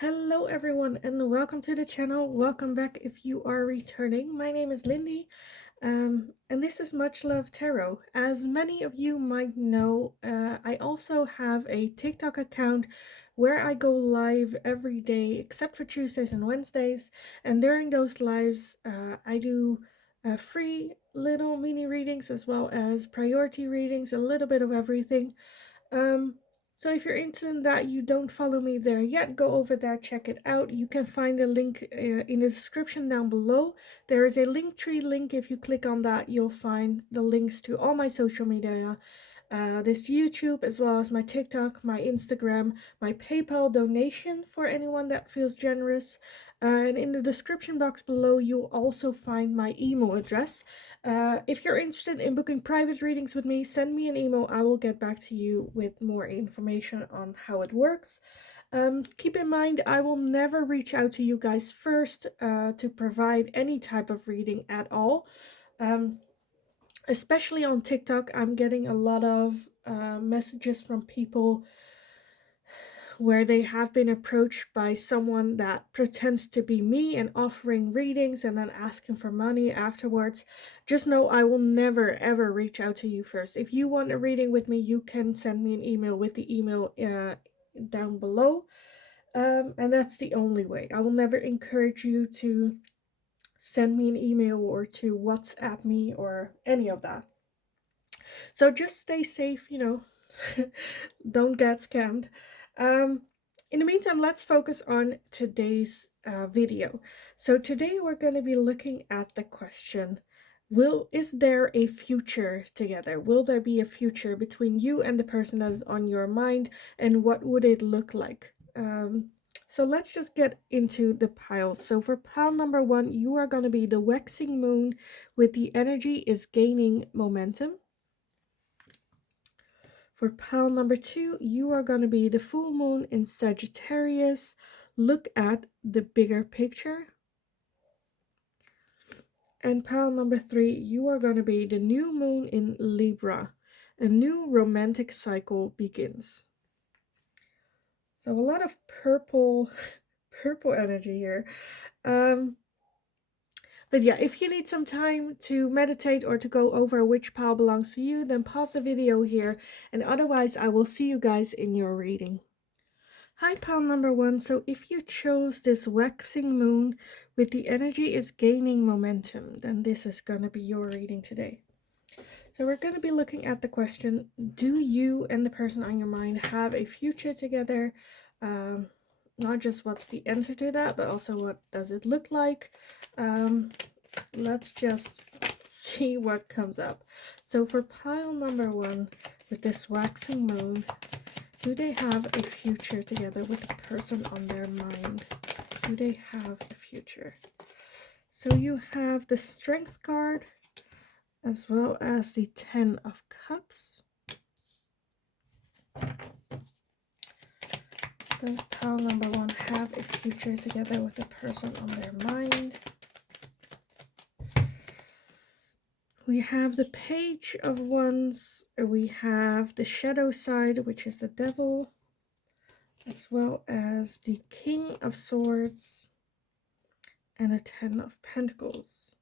Hello everyone and welcome to the channel. Welcome back if you are returning. My name is Lindy and this is Much Love Tarot. As many of you might know, I also have a TikTok account where I go live every day except for Tuesdays and Wednesdays, and during those lives I do free little mini readings as well as priority readings, a little bit of everything. Um, so if you're into that, you don't follow me there yet, go over there, check it out. You can find a link in the description down below. There is a Linktree link. If you click on that, you'll find the links to all my social media. This YouTube, as well as my TikTok, my Instagram, my PayPal donation for anyone that feels generous. And in the description box below, you'll also find my email address. If you're interested in booking private readings with me, send me an email. I will get back to you with more information on how it works. Keep in mind, I will never reach out to you guys first to provide any type of reading at all. Especially on TikTok, I'm getting a lot of messages from people where they have been approached by someone that pretends to be me and offering readings and then asking for money afterwards. Just know I will never ever reach out to you first. If you want a reading with me, you can send me an email with the email down below. And that's the only way. I will never encourage you to send me an email or to WhatsApp me or any of that. So just stay safe, don't get scammed. In the meantime, let's focus on today's video. So today we're going to be looking at the question, is there a future together? Will there be a future between you and the person that is on your mind, and what would it look like? So let's just get into the piles. So for pile number 1, you are going to be the waxing moon with the energy is gaining momentum. For pile number 2, you are going to be the full moon in Sagittarius. Look at the bigger picture. And pile number 3, you are going to be the new moon in Libra. A new romantic cycle begins. So a lot of purple energy here. But yeah, if you need some time to meditate or to go over which pile belongs to you, then pause the video here, and otherwise I will see you guys in your reading. Hi, pile number 1. So if you chose this waxing moon with the energy is gaining momentum, then this is going to be your reading today. So we're going to be looking at the question, do you and the person on your mind have a future together? Not just what's the answer to that, but also what does it look like? Let's just see what comes up. So for pile number 1, with this waxing moon, do they have a future together with the person on their mind? Do they have a future? So you have the Strength card as well as the 10 of Cups. Does pile number 1 have a future together with the person on their mind? We have the Page of Wands. We have the Shadow side, which is the Devil, as well as the King of Swords and a 10 of Pentacles.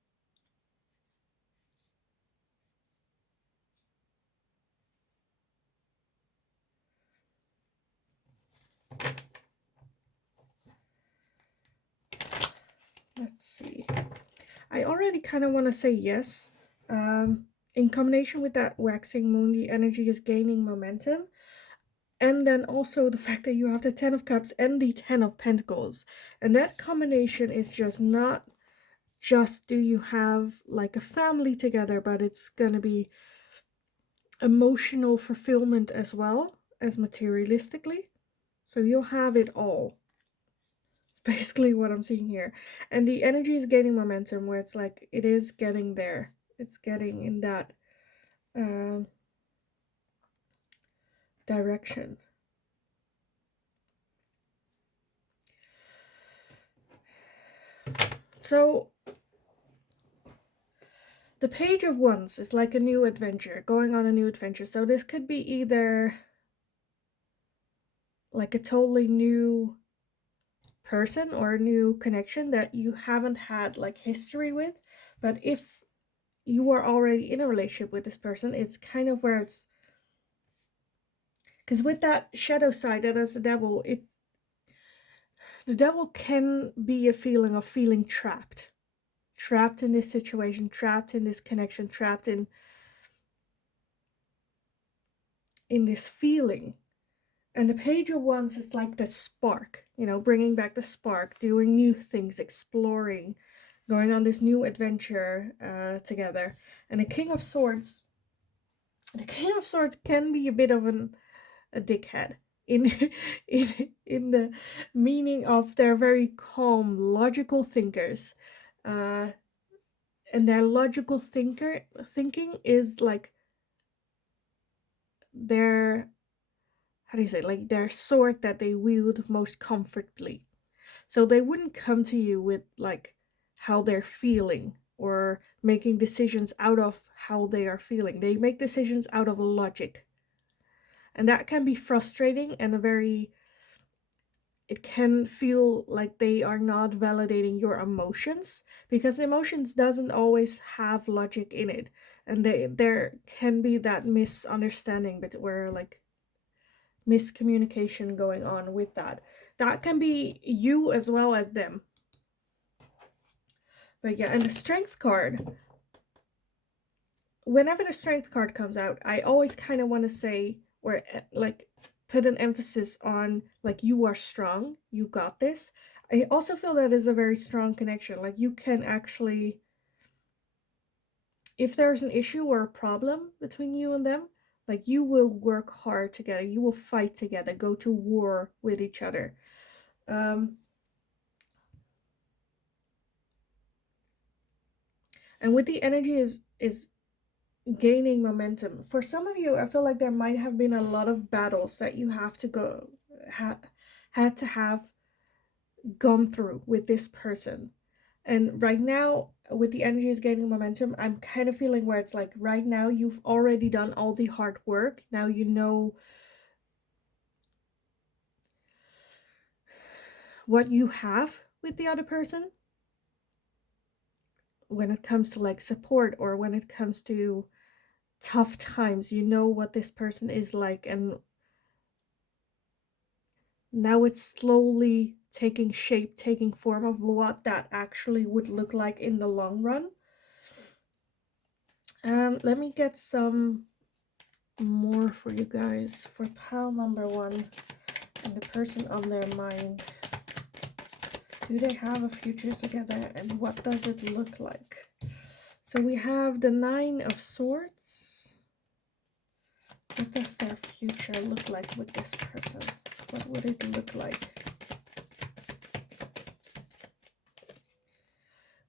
Let's see. I already kind of want to say yes. In combination with that waxing moon, the energy is gaining momentum. And then also the fact that you have the 10 of Cups and the 10 of Pentacles. And that combination is just not just do you have like a family together, but it's going to be emotional fulfillment as well as materialistically. So you'll have it all. Basically what I'm seeing here. And the energy is gaining momentum, where it's like it is getting there, it's getting in that direction. So the Page of Wands is like a new adventure, going on a new adventure. So this could be either like a totally new person or a new connection that you haven't had like history with. But if you are already in a relationship with this person, it's kind of where it's, because with that shadow side, that is the devil, the devil can be a feeling of feeling trapped in this situation, trapped in this connection, trapped in this feeling. And the Page of Wands is like the spark, bringing back the spark, doing new things, exploring, going on this new adventure together. And the King of Swords can be a bit of a dickhead in the meaning of they're very calm, logical thinkers, and their logical thinking is like their, how do you say, like their sword that they wield most comfortably. So they wouldn't come to you with like how they're feeling or making decisions out of how they are feeling. They make decisions out of logic. And that can be frustrating and it can feel like they are not validating your emotions, because emotions doesn't always have logic in it. And there can be that misunderstanding, but where like miscommunication going on with that. That can be you as well as them. But yeah, and the Strength card, whenever the Strength card comes out, I always kind of want to say, or like put an emphasis on like, you are strong, you got this. I also feel that is a very strong connection. Like you can actually, if there's an issue or a problem between you and them, like you will work hard together, you will fight together, go to war with each other. And with the energy is gaining momentum. For some of you, I feel like there might have been a lot of battles that you have to go had to have gone through with this person. And right now, with the energy is gaining momentum, I'm kind of feeling where it's like right now you've already done all the hard work. Now you know what you have with the other person when it comes to like support, or when it comes to tough times. You know what this person is like, and now it's slowly taking shape, taking form of what that actually would look like in the long run. Let me get some more for you guys for pile number 1 and the person on their mind. Do they have a future together, and what does it look like? So we have the 9 of Swords. What does their future look like with this person? What would it look like?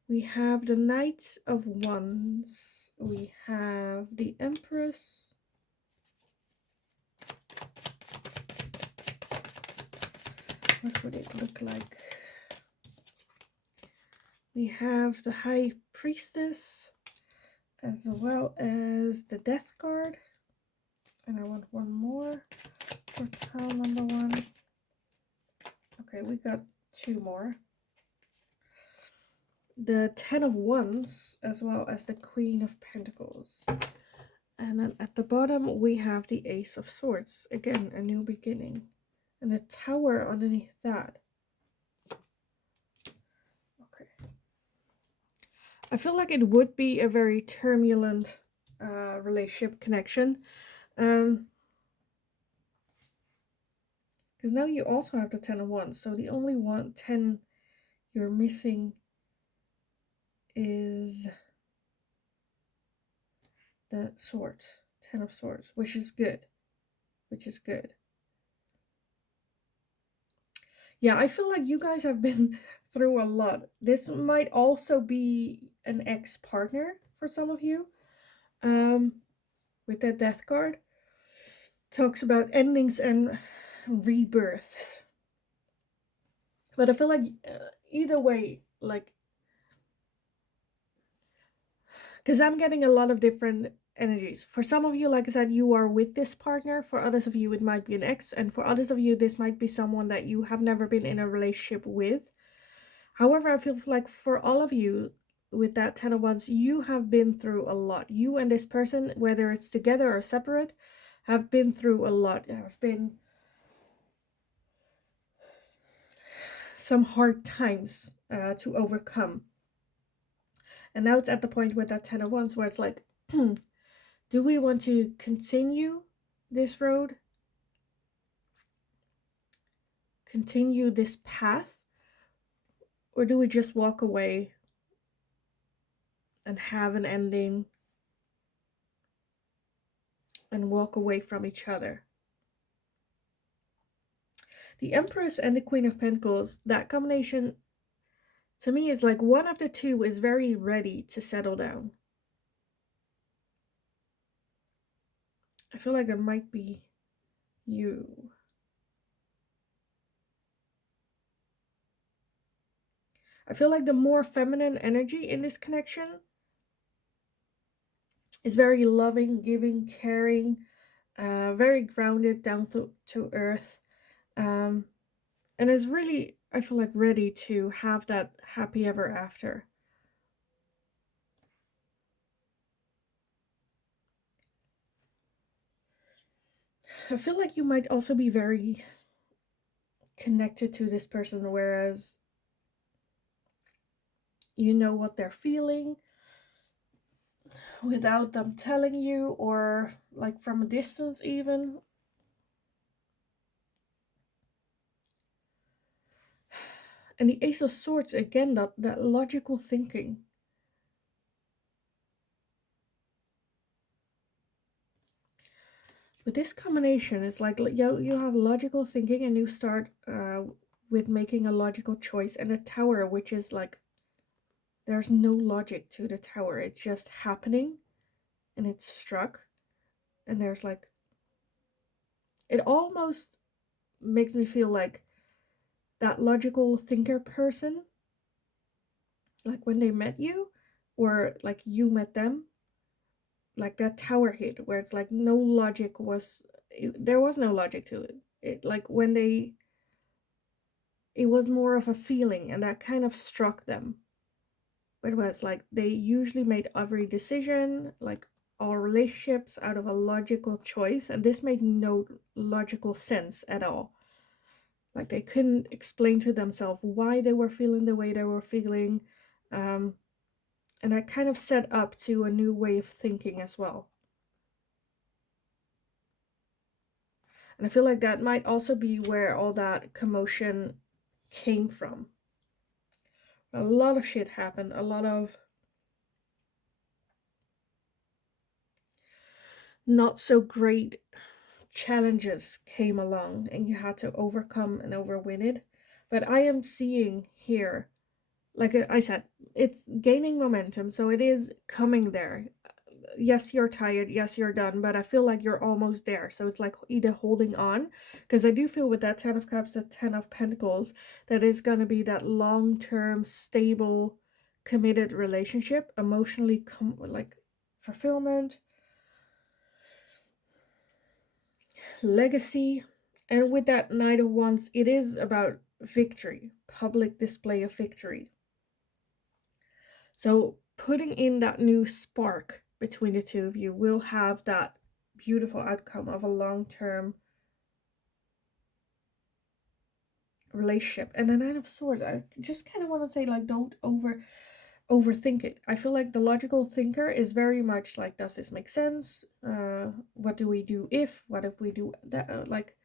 We have the Knight of Wands. We have the Empress. What would it look like? We have the High Priestess, as well as the Death card. And I want one more for pile number 1. Okay, we got 2 more. The 10 of Wands, as well as the Queen of Pentacles. And then at the bottom, we have the Ace of Swords. Again, a new beginning. And the Tower underneath that. Okay. I feel like it would be a very turbulent relationship connection. Because now you also have the 10 of Wands. So the only 10 you're missing is the Swords. 10 of Swords, which is good. Yeah, I feel like you guys have been through a lot. This might also be an ex-partner for some of you. With that Death card. Talks about endings and rebirths. But I feel like either way, like, because I'm getting a lot of different energies. For some of you, like I said, you are with this partner. For others of you, it might be an ex. And for others of you, this might be someone that you have never been in a relationship with. However, I feel like for all of you with that 10 of Wands, you have been through a lot. You and this person, whether it's together or separate, have been through a lot. Have been some hard times to overcome. And now it's at the point with that 10 of Wands where it's like, do we want to continue this road? Continue this path? Or do we just walk away and have an ending and walk away from each other? The Empress and the Queen of Pentacles, that combination to me is like one of the two is very ready to settle down. I feel like that might be you. I feel like the more feminine energy in this connection is very loving, giving, caring, very grounded, down to earth, and is really, I feel like, ready to have that happy ever after. I feel like you might also be very connected to this person, whereas you know what they're feeling without them telling you, or like from a distance even. And the Ace of Swords, again, that logical thinking. But this combination is like you have logical thinking and you start with making a logical choice, and a Tower, which is like there's no logic to the Tower. It's just happening and it's struck. And there's like, it almost makes me feel like that logical thinker person, like when they met you, or like you met them, like that Tower hit where it's like no logic was, there was no logic to it. It like when they, it was more of a feeling, and that kind of struck them. But it was like they usually made every decision, like all relationships, out of a logical choice, and this made no logical sense at all. Like they couldn't explain to themselves why they were feeling the way they were feeling, and that kind of set up to a new way of thinking as well. And I feel like that might also be where all that commotion came from. A lot of shit happened, a lot of not so great challenges came along, and you had to overcome and overwin it. But I am seeing here, like I said, it's gaining momentum, so it is coming there. Yes, you're tired, yes, you're done, but I feel like you're almost there. So it's like either holding on, because I do feel with that 10 of Cups, the 10 of Pentacles, that it's going to be that long-term, stable, committed relationship, emotionally like fulfillment, legacy. And with that Knight of Wands, it is about victory, public display of victory. So putting in that new spark between the two of you will have that beautiful outcome of a long-term relationship. And the Nine of Swords, I just kind of want to say, like, don't overthink it. I feel like the logical thinker is very much like, does this make sense? What do we do if? What if we do that? Like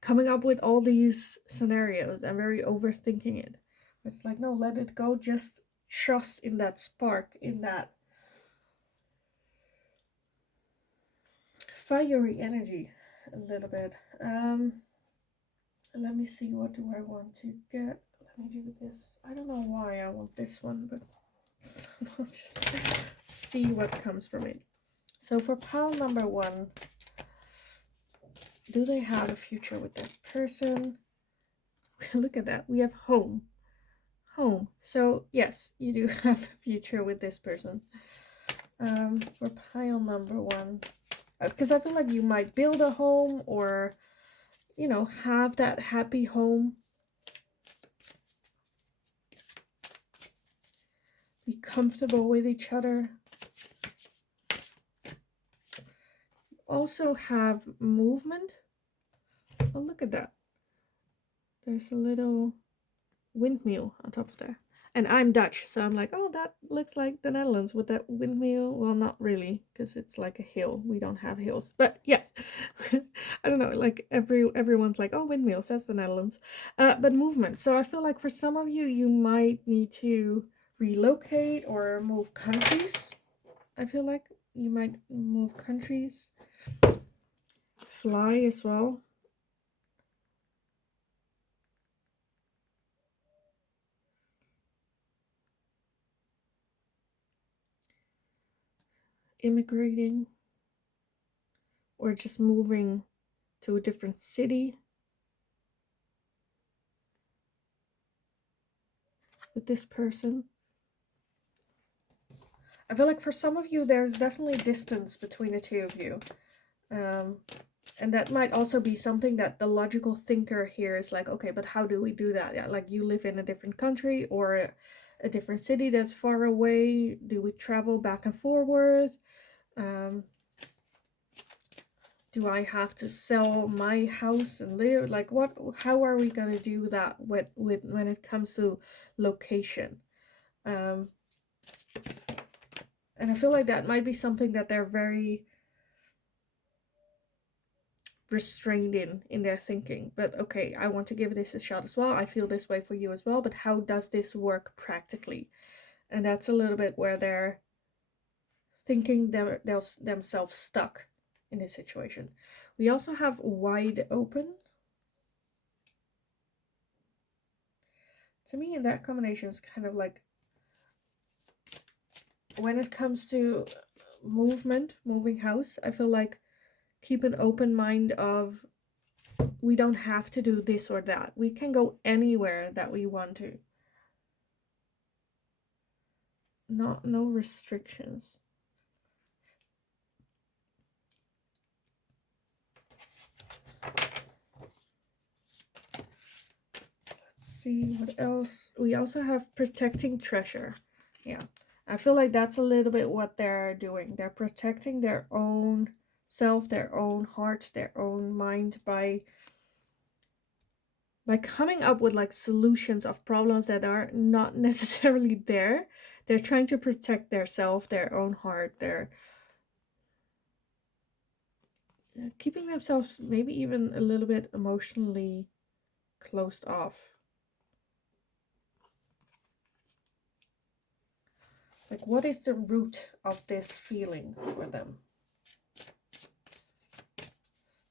coming up with all these scenarios and very overthinking it. It's like, no, let it go. Just trust in that spark, in that fiery energy a little bit. Let me see, what do I want to get? Let me do this. I don't know why I want this one, but I'll just see what comes from it. So for pile number 1, do they have a future with that person? Look at that. We have home. Home. So yes, you do have a future with this person. For pile number 1. Because I feel like you might build a home or, you know, have that happy home. Be comfortable with each other. Also have movement. Oh, look at that. There's a little windmill on top of there. And I'm Dutch, so I'm like, oh, that looks like the Netherlands with that windmill. Well, not really, because it's like a hill. We don't have hills, but yes. I don't know, like everyone's like, oh, windmills, that's the Netherlands. But movement. So I feel like for some of you, you might need to relocate or move countries. I feel like you might move countries. Fly as well. Immigrating. Or just moving to a different city with this person. I feel like for some of you, there's definitely distance between the two of you. And that might also be something that the logical thinker here is like, okay, but how do we do that? Yeah, like you live in a different country or a different city that's far away. Do we travel back and forward? Do I have to sell my house and live? Like what? How are we gonna do that with when it comes to location? And I feel like that might be something that they're very restrained in their thinking. But okay, I want to give this a shot as well. I feel this way for you as well. But how does this work practically? And that's a little bit where they're thinking themselves stuck in this situation. We also have wide open. To me, in that combination is kind of like when it comes to moving house, I feel like keep an open mind of we don't have to do this or that. We can go anywhere that we want to. No restrictions. Let's see what else. We also have protecting treasure. Yeah. I feel like that's a little bit what they're doing. They're protecting their own self, their own heart, their own mind by coming up with like solutions of problems that are not necessarily there. They're trying to protect their self, their own heart, their keeping themselves maybe even a little bit emotionally closed off. Like, what is the root of this feeling for them?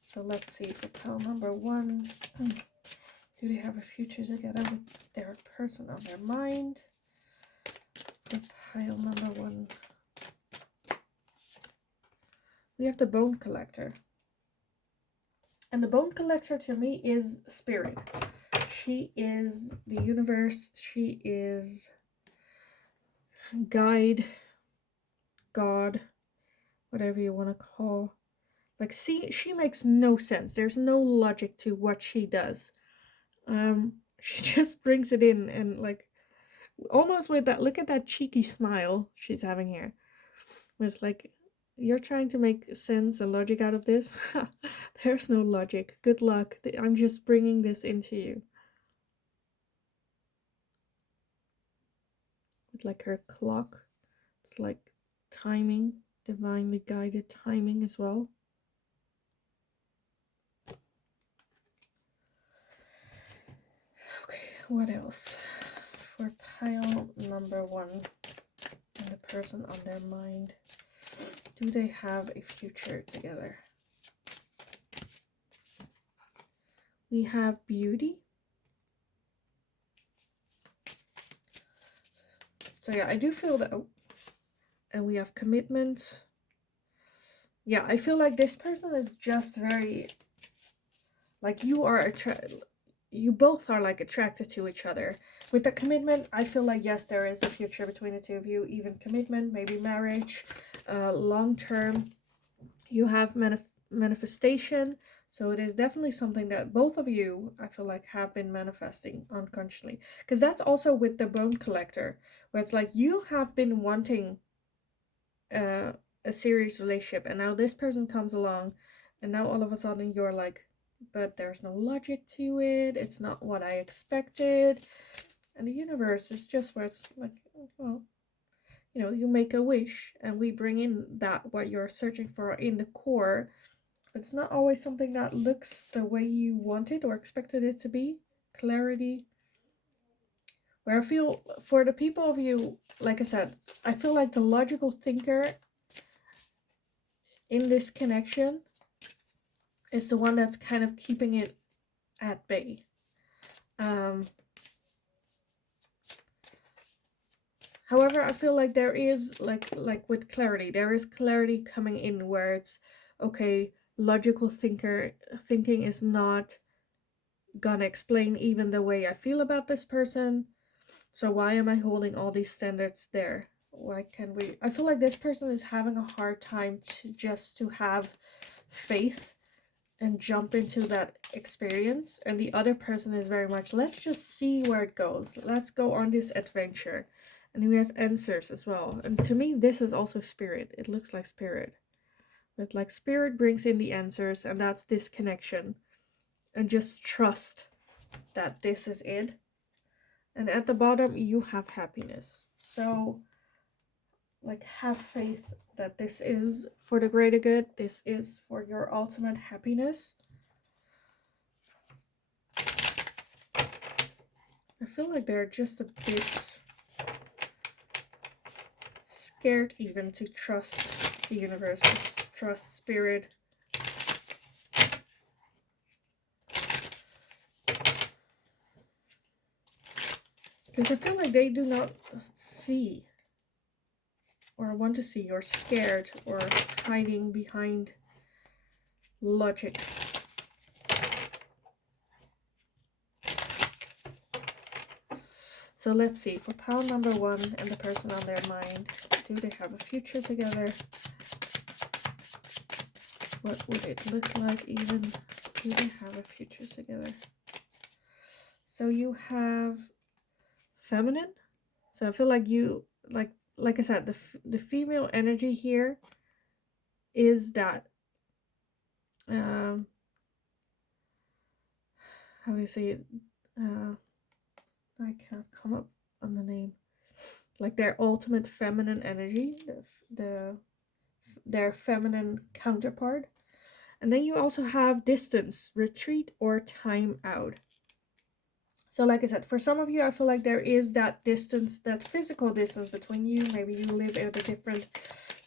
So let's see, for pile number 1, do they have a future together with their person on their mind? For pile number 1, we have the bone collector. And the bone collector to me is spirit. She is the universe. She is guide, God, whatever you want to call. Like, see, she makes no sense. There's no logic to what she does. She just brings it in and like almost with that, look at that cheeky smile she's having here. It's like, you're trying to make sense and logic out of this? There's no logic. Good luck. I'm just bringing this into you. With like her clock. It's like timing, divinely guided timing as well. Okay, what else? For pile number 1 and the person on their mind. Do they have a future together? We have beauty. So yeah, I do feel that. Oh, and we have commitment. Yeah, I feel like this person is just very, like, you are you both are like attracted to each other. With the commitment, I feel like yes, there is a future between the two of you, even commitment, maybe marriage, long term. You have manifestation, so it is definitely something that both of you, I feel like, have been manifesting unconsciously. Because that's also with the bone collector, where it's like you have been wanting uh, a serious relationship, and now this person comes along, and now all of a sudden you're like, but there's no logic to it, it's not what I expected. And the universe is just where it's like, well, you know, you make a wish and we bring in that what you're searching for in the core, but it's not always something that looks the way you wanted or expected it to be. Clarity, where I feel for the people of you, like I said, I feel like the logical thinker in this connection is the one that's kind of keeping it at bay. However, I feel like there is like with clarity, there is clarity coming in where it's okay. Logical thinking is not gonna explain even the way I feel about this person. So why am I holding all these standards there? Why can we? I feel like this person is having a hard time to have faith and jump into that experience, and the other person is very much, let's just see where it goes, let's go on this adventure. And we have answers as well, and to me this is also spirit. It looks like spirit, but like spirit brings in the answers, and that's this connection, and just trust that this is it. And at the bottom you have happiness, so like have faith that this is for the greater good, this is for your ultimate happiness. I feel like they're just a bit scared even to trust the universe, trust spirit. Because I feel like they do not see or want to see, or scared, or hiding behind logic. So let's see, for pile number one and the person on their mind, do they have a future together? What would it look like even? Do they have a future together? So you have feminine. So I feel like you, like I said, the female energy here is that, how do you say it? I can't come up on the name. Like their ultimate feminine energy, their feminine counterpart. And then you also have distance, retreat, or time out. So like I said, for some of you, I feel like there is that distance, that physical distance between you. Maybe you live in a different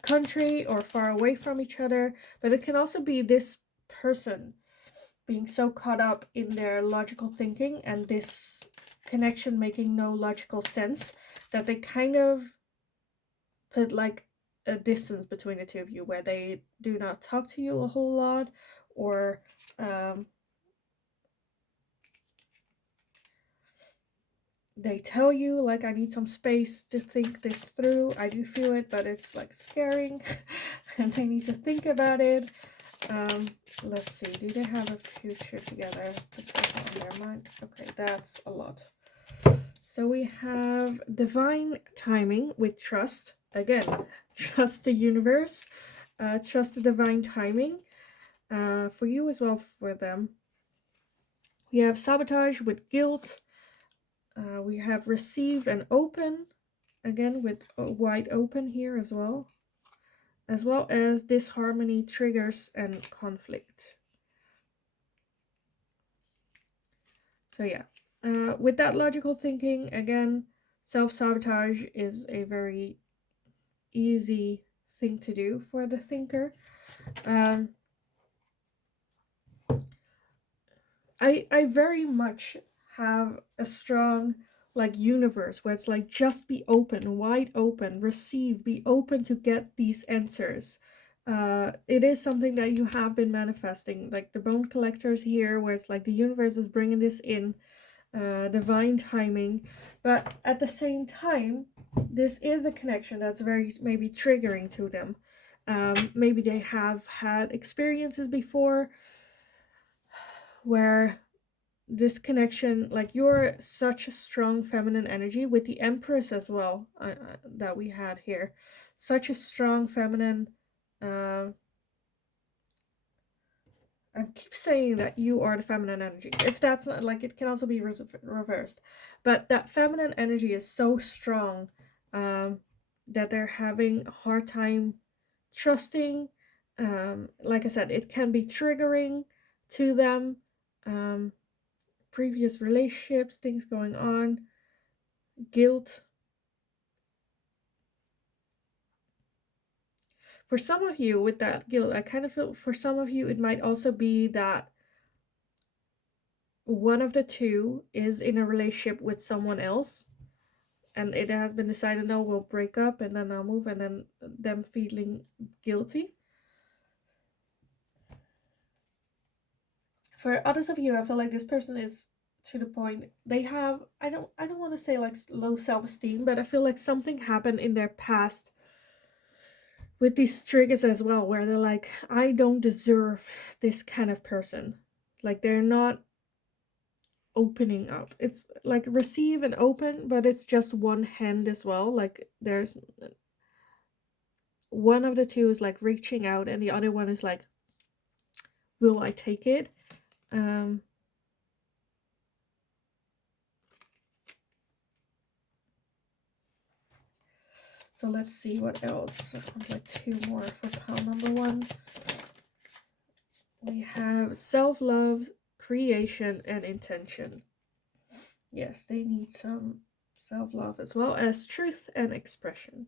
country or far away from each other. But it can also be this person being so caught up in their logical thinking and this connection making no logical sense that they kind of put like a distance between the two of you, where they do not talk to you a whole lot, or they tell you like, I need some space to think this through. I do feel it, but it's like scaring and they need to think about it. Let's see, do they have a future together? On their mind. Okay, that's a lot. So we have divine timing with trust. Again, trust the universe, trust the divine timing, for you as well, for them. We have sabotage with guilt. We have receive and open, again with wide open here as well as disharmony, triggers, and conflict. So yeah, with that logical thinking, again, self-sabotage is a very easy thing to do for the thinker. I very much have a strong like universe where it's like, just be open, wide open, receive, be open to get these answers. it is something that you have been manifesting, like the bone collectors here, where it's like the universe is bringing this in, divine timing. But at the same time, this is a connection that's very maybe triggering to them. Maybe they have had experiences before where this connection, like you're such a strong feminine energy with the Empress as well, that we had here, such a strong feminine. uh, I keep saying that you are the feminine energy. If that's not, like, it can also be reversed, but that feminine energy is so strong, that they're having a hard time trusting. Like I said, it can be triggering to them. Previous relationships, things going on, guilt. For some of you, with that guilt, I kind of feel for some of you, it might also be that one of the two is in a relationship with someone else, and it has been decided, no, we'll break up and then I'll move, and then them feeling guilty. For others of you, I feel like this person is to the point they have, I don't want to say like low self-esteem, but I feel like something happened in their past with these triggers as well, where they're like, I don't deserve this kind of person. Like they're not opening up. It's like receive and open, but it's just one hand as well. Like there's one of the two is like reaching out, and the other one is like, will I take it? So let's see what else. Like two more for pile number one. We have self-love, creation, and intention. Yes, they need some self-love as well as truth and expression.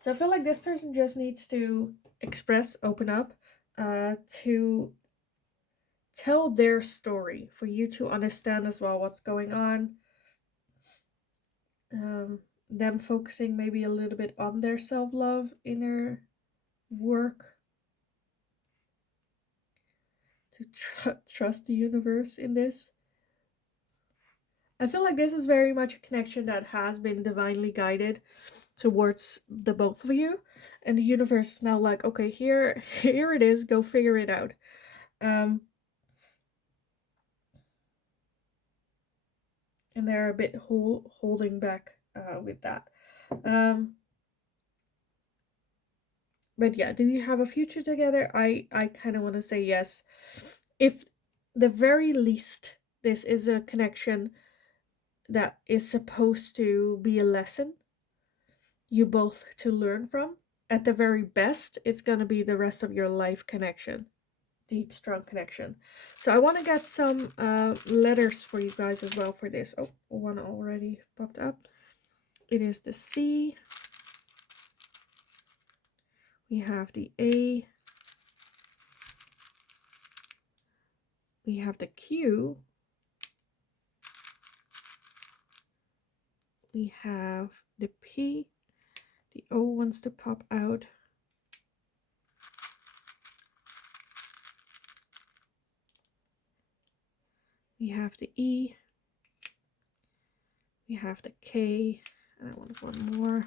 So I feel like this person just needs to express, open up, to tell their story for you to understand as well what's going on. Them focusing maybe a little bit on their self-love, inner work, to trust the universe in this. I feel like this is very much a connection that has been divinely guided towards the both of you, and the universe is now like, okay, here it is, go figure it out. And they're a bit holding back with that. But yeah, do you have a future together? I kind of want to say yes. If the very least, this is a connection that is supposed to be a lesson you both to learn from. At the very best, it's going to be the rest of your life connection. Deep, strong connection. So I want to get some letters for you guys as well for this. Oh, one already popped up. It is the C. We have the A. We have the Q. We have the P. The O wants to pop out. We have the E. We have the K. And I want one more.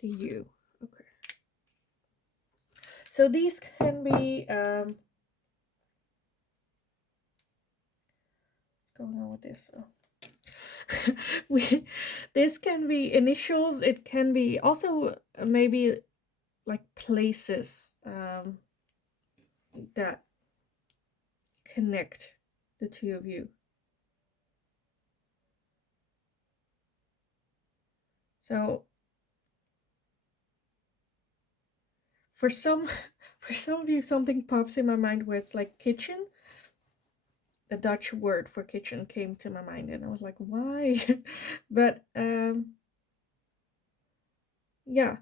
The U. Okay. So these can be what's going on with this? Oh. This can be initials. It can be also maybe like places that connect the two of you. So for some of you, something pops in my mind where it's like kitchen. The Dutch word for kitchen came to my mind, and I was like, why? But yeah,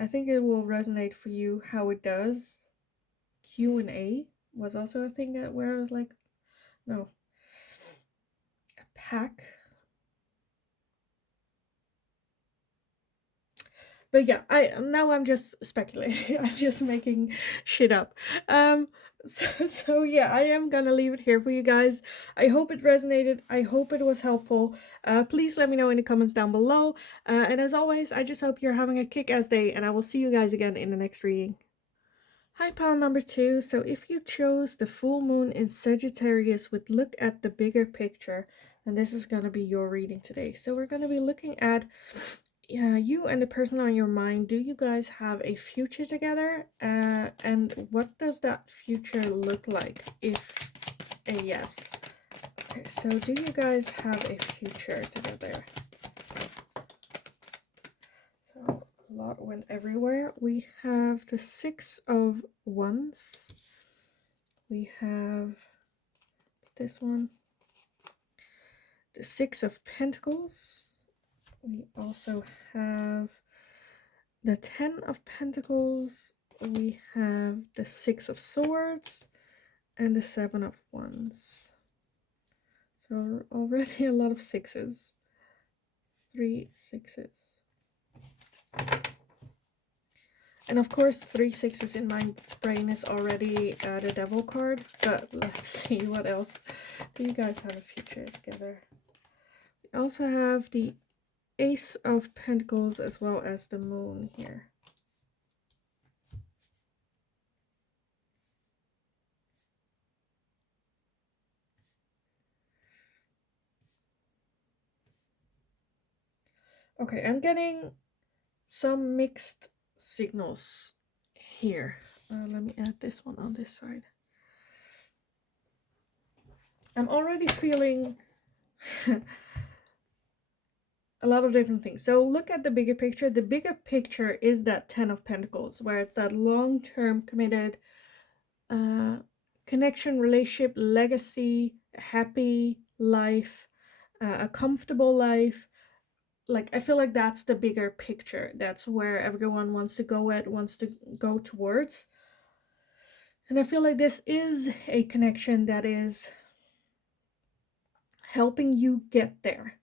I think it will resonate for you how it does. Q&A was also a thing that where I was like, no, a pack. But yeah, I'm just speculating. I'm just making shit up. So yeah, I am gonna leave it here for you guys. I hope it resonated. I hope it was helpful. Please let me know in the comments down below. And as always, I just hope you're having a kick-ass day, and I will see you guys again in the next reading. Hi, pile number 2. So if you chose the full moon in Sagittarius with look at the bigger picture, and this is going to be your reading today. So we're going to be looking at you and the person on your mind. Do you guys have a future together? And what does that future look like if a yes? Okay, so do you guys have a future together? So a lot went everywhere. We have the 6 of Wands. We have this one, the 6 of Pentacles. We also have the 10 of Pentacles. We have the 6 of Swords and the 7 of Wands. So already a lot of sixes. 3 sixes. And of course, 3 sixes in my brain is already the Devil card. But let's see what else. Do you guys have a future together? We also have the Ace of Pentacles as well as the Moon here. Okay, I'm getting some mixed signals here. Let me add this one on this side. I'm already feeling a lot of different things. So look at the bigger picture. The bigger picture is that 10 of Pentacles, where it's that long-term committed connection, relationship, legacy, happy life, a comfortable life. Like, I feel like that's the bigger picture. That's where everyone wants to go towards. And I feel like this is a connection that is helping you get there.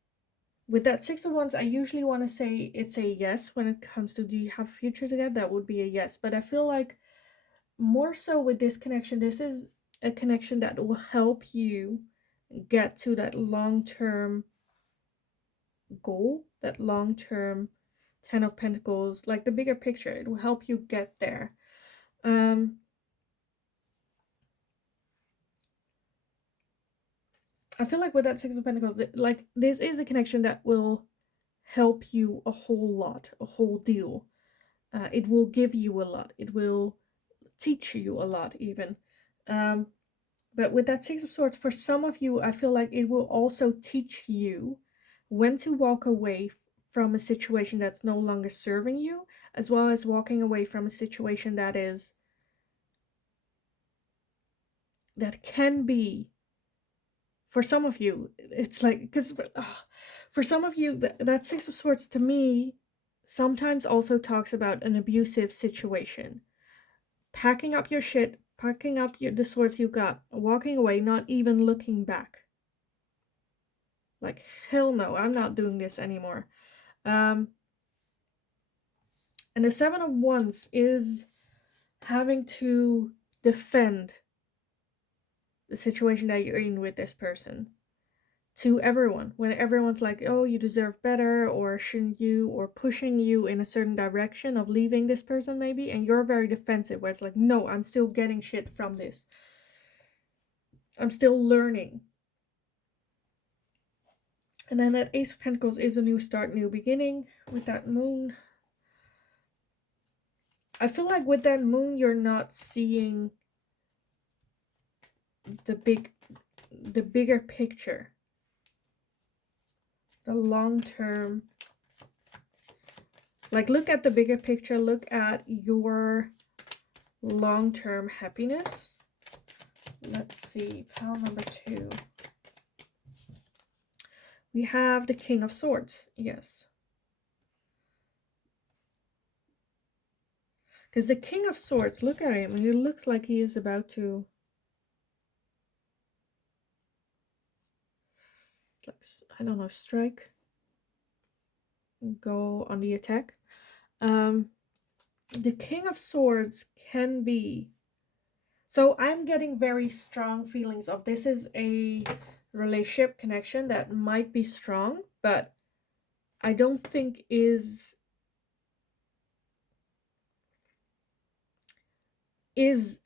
With that 6 of Wands, I usually want to say it's a yes when it comes to do you have future together? That would be a yes. But I feel like more so with this connection, this is a connection that will help you get to that long-term goal, that long-term 10 of Pentacles, like the bigger picture. It will help you get there. I feel like with that 6 of Pentacles, like this is a connection that will help you a whole lot, a whole deal. It will give you a lot. It will teach you a lot even. But with that 6 of Swords, for some of you, I feel like it will also teach you when to walk away from a situation that's no longer serving you, as well as walking away from a situation that can be, for some of you, it's like, because for some of you, that 6 of Swords to me sometimes also talks about an abusive situation. Packing up your shit, packing up the swords you got, walking away, not even looking back. Like, hell no, I'm not doing this anymore. And the 7 of Wands is having to defend the situation that you're in with this person to everyone. When everyone's like, oh, you deserve better, or shouldn't you, or pushing you in a certain direction of leaving this person maybe, and you're very defensive, where it's like, no, I'm still getting shit from this. I'm still learning. And then that Ace of Pentacles is a new start, new beginning with that Moon. I feel like with that Moon, you're not seeing the bigger picture. The long term. Like, look at the bigger picture. Look at your long-term happiness. Let's see, pile number 2. We have the King of Swords. Yes. Because the King of Swords, look at him. He looks like he is about to, like, I don't know, strike. Go on the attack. The King of Swords can be... So I'm getting very strong feelings of this is a relationship connection that might be strong, but I don't think is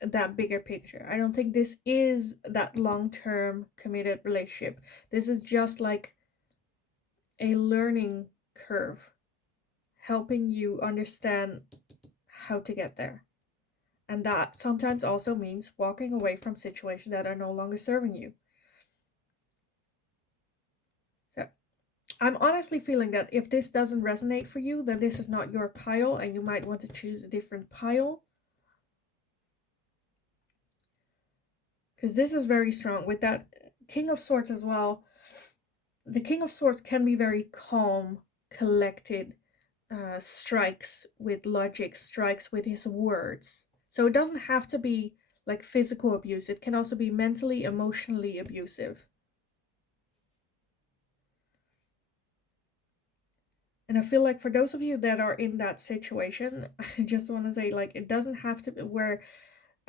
that bigger picture. I don't think this is that long-term committed relationship. This is just like a learning curve, helping you understand how to get there. And that sometimes also means walking away from situations that are no longer serving you. So I'm honestly feeling that if this doesn't resonate for you, then this is not your pile and you might want to choose a different pile. Because this is very strong. With that King of Swords as well, the King of Swords can be very calm, collected, strikes with logic, strikes with his words. So it doesn't have to be like physical abuse. It can also be mentally, emotionally abusive. And I feel like for those of you that are in that situation, I just want to say, like, it doesn't have to be where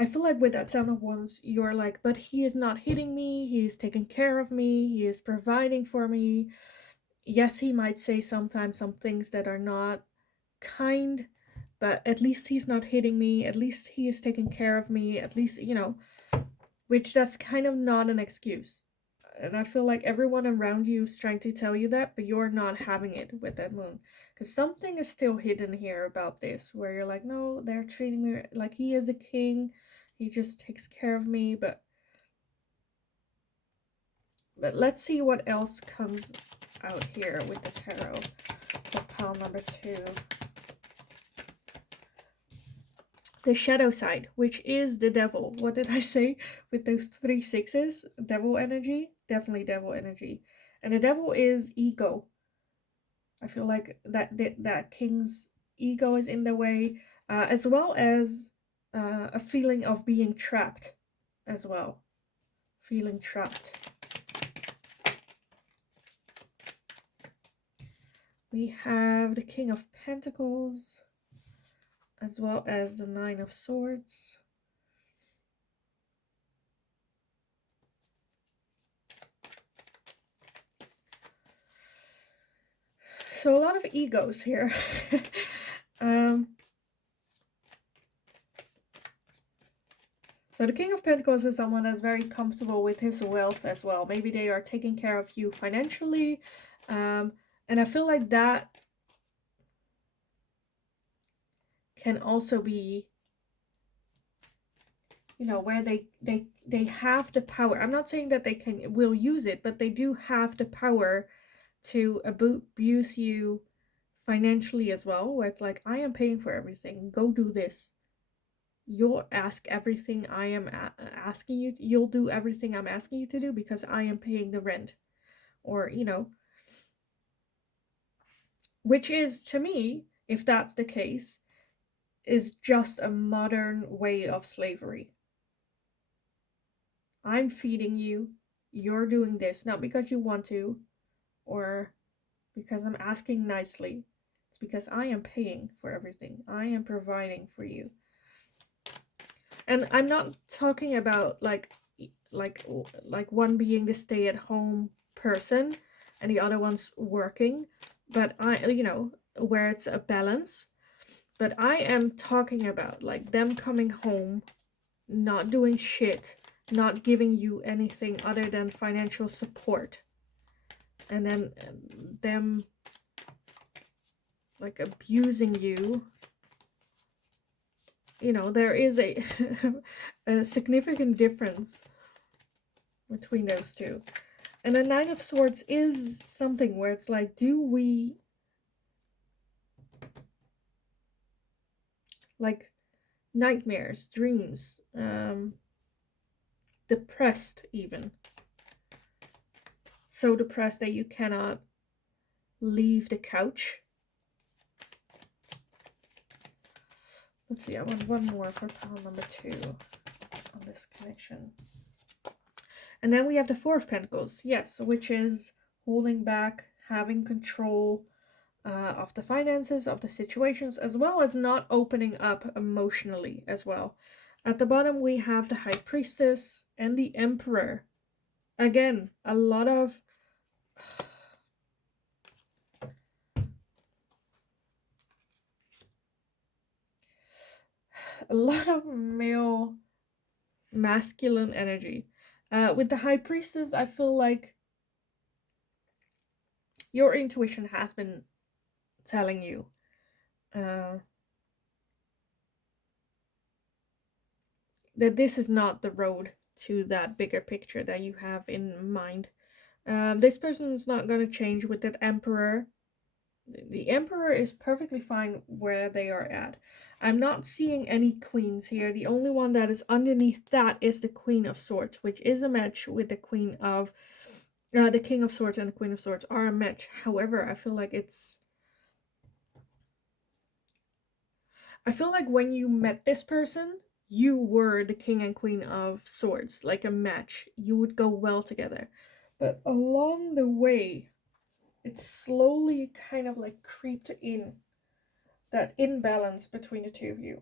I feel like with that Sound of Wands, you're like, but he is not hitting me. He is taking care of me. He is providing for me. Yes, he might say sometimes some things that are not kind, but at least he's not hitting me. At least he is taking care of me. At least, which that's kind of not an excuse. And I feel like everyone around you is trying to tell you that, but you're not having it with that moon. Because something is still hidden here about this, where you're like, no, they're treating me like he is a king. He just takes care of me. But let's see what else comes out here with the tarot for pile number 2. The shadow side, which is the devil. What did I say with those 3 sixes? Devil energy? Definitely devil energy. And the devil is ego. I feel like that king's ego is in the way, as well as a feeling of being trapped as well. Feeling trapped. We have the King of Pentacles, as well as the Nine of Swords. So a lot of egos here. So the King of Pentacles is someone that's very comfortable with his wealth as well. Maybe they are taking care of you financially. And I feel like that can also be, where they have the power. I'm not saying that they will use it, but they do have the power to abuse you financially as well, where it's like, I am paying for everything, go do this. You'll ask everything I am asking you. You'll do everything I'm asking you to do because I am paying the rent. Or, which is, to me, if that's the case, is just a modern way of slavery. I'm feeding you. You're doing this, not because you want to, or because I'm asking nicely. It's because I am paying for everything. I am providing for you. And I'm not talking about like one being the stay-at-home person and the other one's working, but where it's a balance. But I am talking about like them coming home, not doing shit, not giving you anything other than financial support, and then them like abusing you. There is a a significant difference between those two. And the Nine of Swords is something where it's like, do we, like, nightmares, dreams, depressed even. So depressed that you cannot leave the couch. Let's see, I want one more for pile number 2 on this connection. And then we have the Four of Pentacles, yes, which is holding back, having control, of the finances, of the situations, as well as not opening up emotionally as well. At the bottom, we have the High Priestess and the Emperor. Again, a lot of male masculine energy. With the High Priestess, I feel like your intuition has been telling you that this is not the road to that bigger picture that you have in mind. This person is not going to change with that Emperor. The Emperor is perfectly fine where they are at. I'm not seeing any queens here. The only one that is underneath that is the Queen of Swords, which is a match with the Queen of the King of Swords and the Queen of Swords are a match. However, I feel like when you met this person, you were the King and Queen of Swords, like a match. You would go well together. But along the way, it slowly kind of like creeped in that imbalance between the two of you.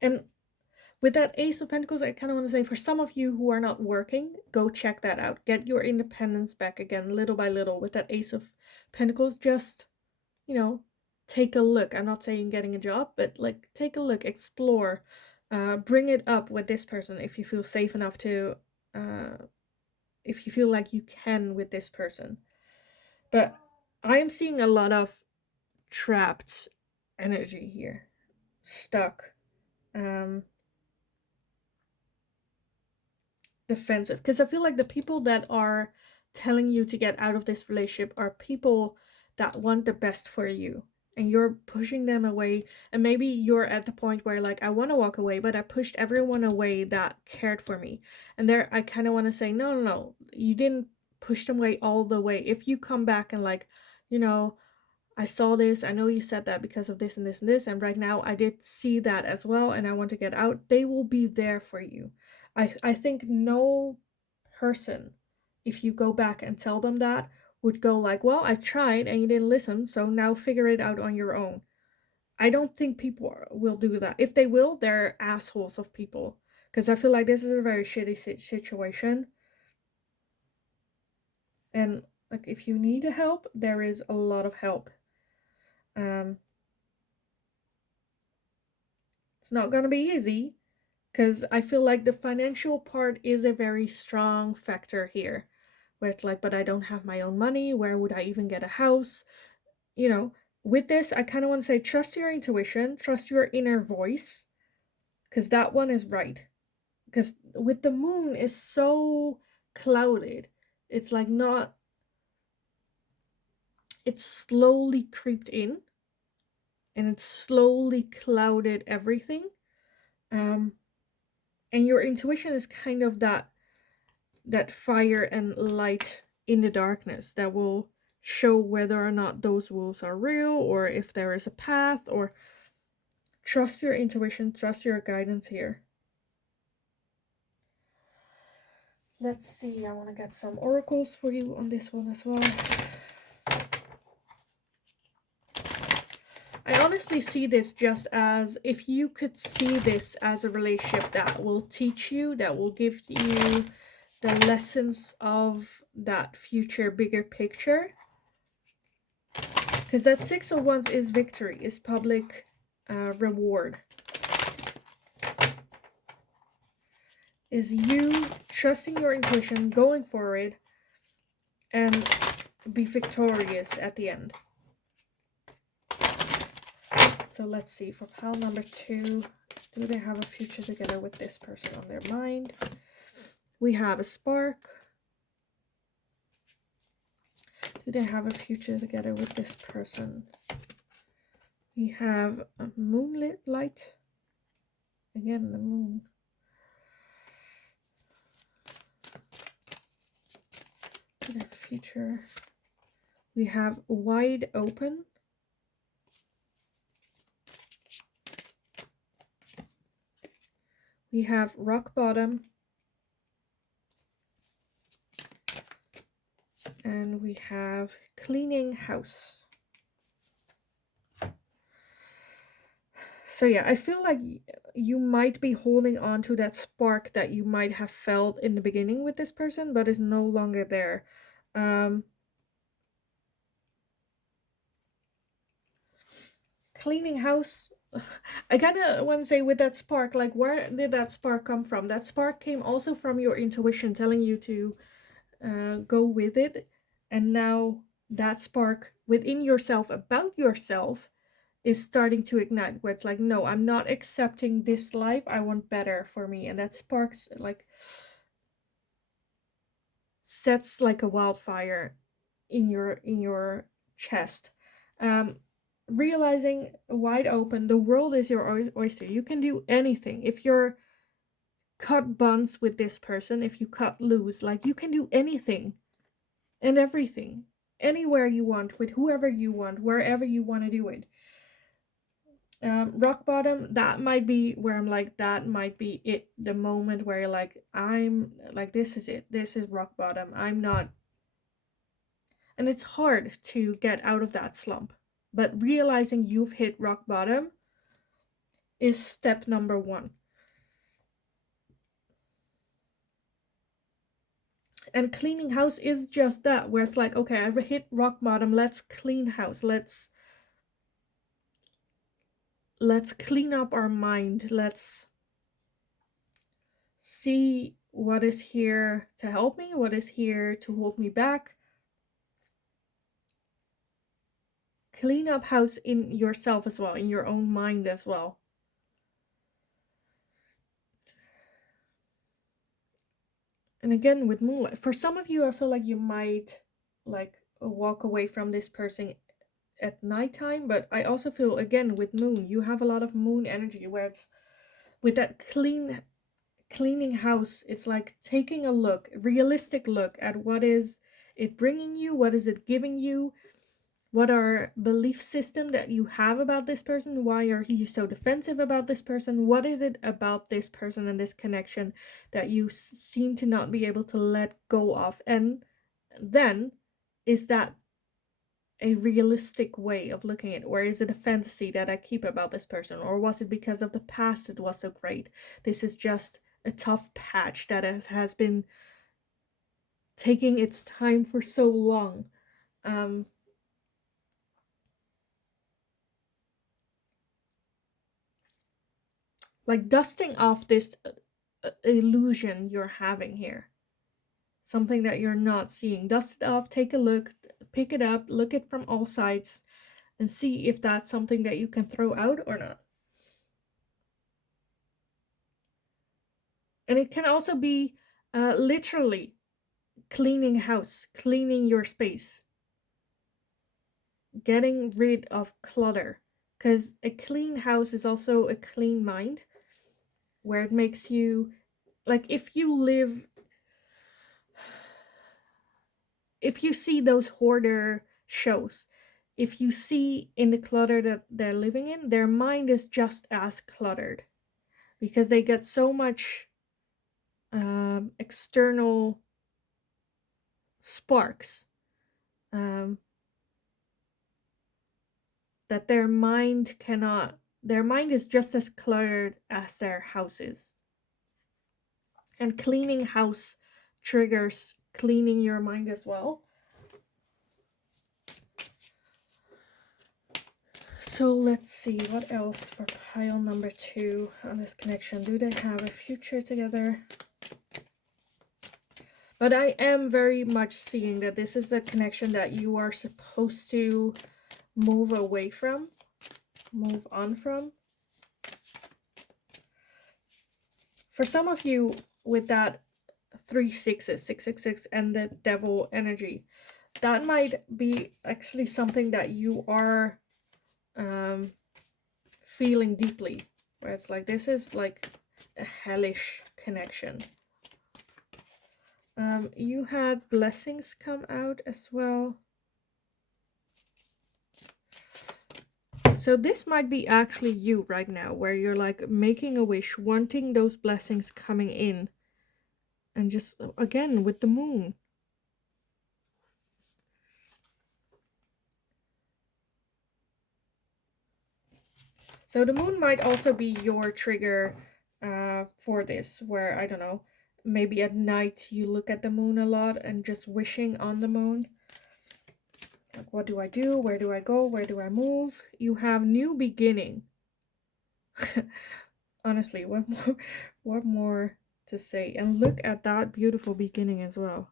And with that Ace of Pentacles, I kind of want to say for some of you who are not working, go check that out. Get your independence back again, little by little, with that Ace of Pentacles. Just, take a look. I'm not saying getting a job, but like take a look, explore, bring it up with this person if you feel safe enough to, if you feel like you can with this person. But I am seeing a lot of trapped energy here, stuck, defensive, because I feel like the people that are telling you to get out of this relationship are people that want the best for you, and you're pushing them away. And maybe you're at the point where like, I want to walk away, but I pushed everyone away that cared for me. And there I kind of want to say, no, no, no, you didn't push them away all the way. If you come back and like, I saw this, I know you said that because of this and this and this, and right now I did see that as well, and I want to get out, they will be there for you. I think no person, if you go back and tell them that, would go like, well, I tried and you didn't listen, so now figure it out on your own. I don't think people will do that. If they will, they're assholes of people. Because I feel like this is a very shitty situation. And like, if you need help, there is a lot of help. It's not gonna be easy, because I feel like the financial part is a very strong factor here, where it's like, but I don't have my own money, where would I even get a house? With this, I kind of want to say, trust your intuition, trust your inner voice, because that one is right. Because with the moon is so clouded, it's like not, it's slowly creeped in, and it's slowly clouded everything. And your intuition is kind of that fire and light in the darkness that will show whether or not those wolves are real, or if there is a path. Or trust your intuition, trust your guidance here. Let's see, I want to get some oracles for you on this one as well. I honestly see this just as, if you could see this as a relationship that will teach you, that will give you the lessons of that future bigger picture. Because that Six of Wands is victory, is public reward. Is you trusting your intuition, going for it, and be victorious at the end. So let's see, for pile number 2, do they have a future together with this person on their mind? We have a spark. Do they have a future together with this person? We have a moonlit light. Again, the moon. Do they have a future? We have wide open. We have rock bottom. And we have cleaning house. So yeah, I feel like you might be holding on to that spark that you might have felt in the beginning with this person, but is no longer there. Cleaning house, I kind of want to say with that spark, like where did that spark come from? That spark came also from your intuition telling you to go with it. And now that spark within yourself about yourself is starting to ignite, where it's like, no, I'm not accepting this life, I want better for me. And that sparks like sets like a wildfire in your chest. Realizing wide open, the world is your oyster. You can do anything. If you're cut bonds with this person, if you cut loose, like you can do anything and everything, anywhere you want, with whoever you want, wherever you want to do it. Rock bottom, that might be where I'm like, that might be it, the moment where you're like, I'm like, this is it, this is rock bottom, I'm not. And it's hard to get out of that slump, but realizing you've hit rock bottom is step number one. And cleaning house is just that, where it's like, okay, I've hit rock bottom, let's clean house, let's clean up our mind, let's see what is here to help me, what is here to hold me back. Clean up house in yourself as well, in your own mind as well. And again, with moonlight, for some of you, I feel like you might like walk away from this person at nighttime, but I also feel, again, with moon, you have a lot of moon energy, where it's with that cleaning house, it's like taking a look, realistic look at what is it bringing you, what is it giving you, what are belief system that you have about this person, why are you so defensive about this person, what is it about this person and this connection that you seem to not be able to let go of. And then, is that a realistic way of looking at it, or is it a fantasy that I keep about this person, or was it because of the past it was so great, this is just a tough patch that has been taking its time for so long. Like dusting off this illusion you're having here, something that you're not seeing. Dust it off, take a look, pick it up, look it from all sides, and see if that's something that you can throw out or not. And it can also be literally cleaning house, cleaning your space, getting rid of clutter, because a clean house is also a clean mind, where it makes you, like, if you see those hoarder shows, if you see in the clutter that they're living in, their mind is just as cluttered, because they get so much external sparks, that their mind is just as cluttered as their house is. And cleaning house triggers cleaning your mind as well. So let's see, what else for pile number 2 on this connection? Do they have a future together? But I am very much seeing that this is a connection that you are supposed to move away from, move on from. For some of you, with that 3 6s, 666, and the devil energy, that might be actually something that you are feeling deeply, where it's like, this is like a hellish connection. You had blessings come out as well. So this might be actually you right now, where you're like making a wish, wanting those blessings coming in. And just, again, with the moon, So the moon might also be your trigger for this, where, I don't know, maybe at night you look at the moon a lot and just wishing on the moon. Like, what do I do? Where do I go? Where do I move? You have new beginning. Honestly, what more to say? And look at that beautiful beginning as well.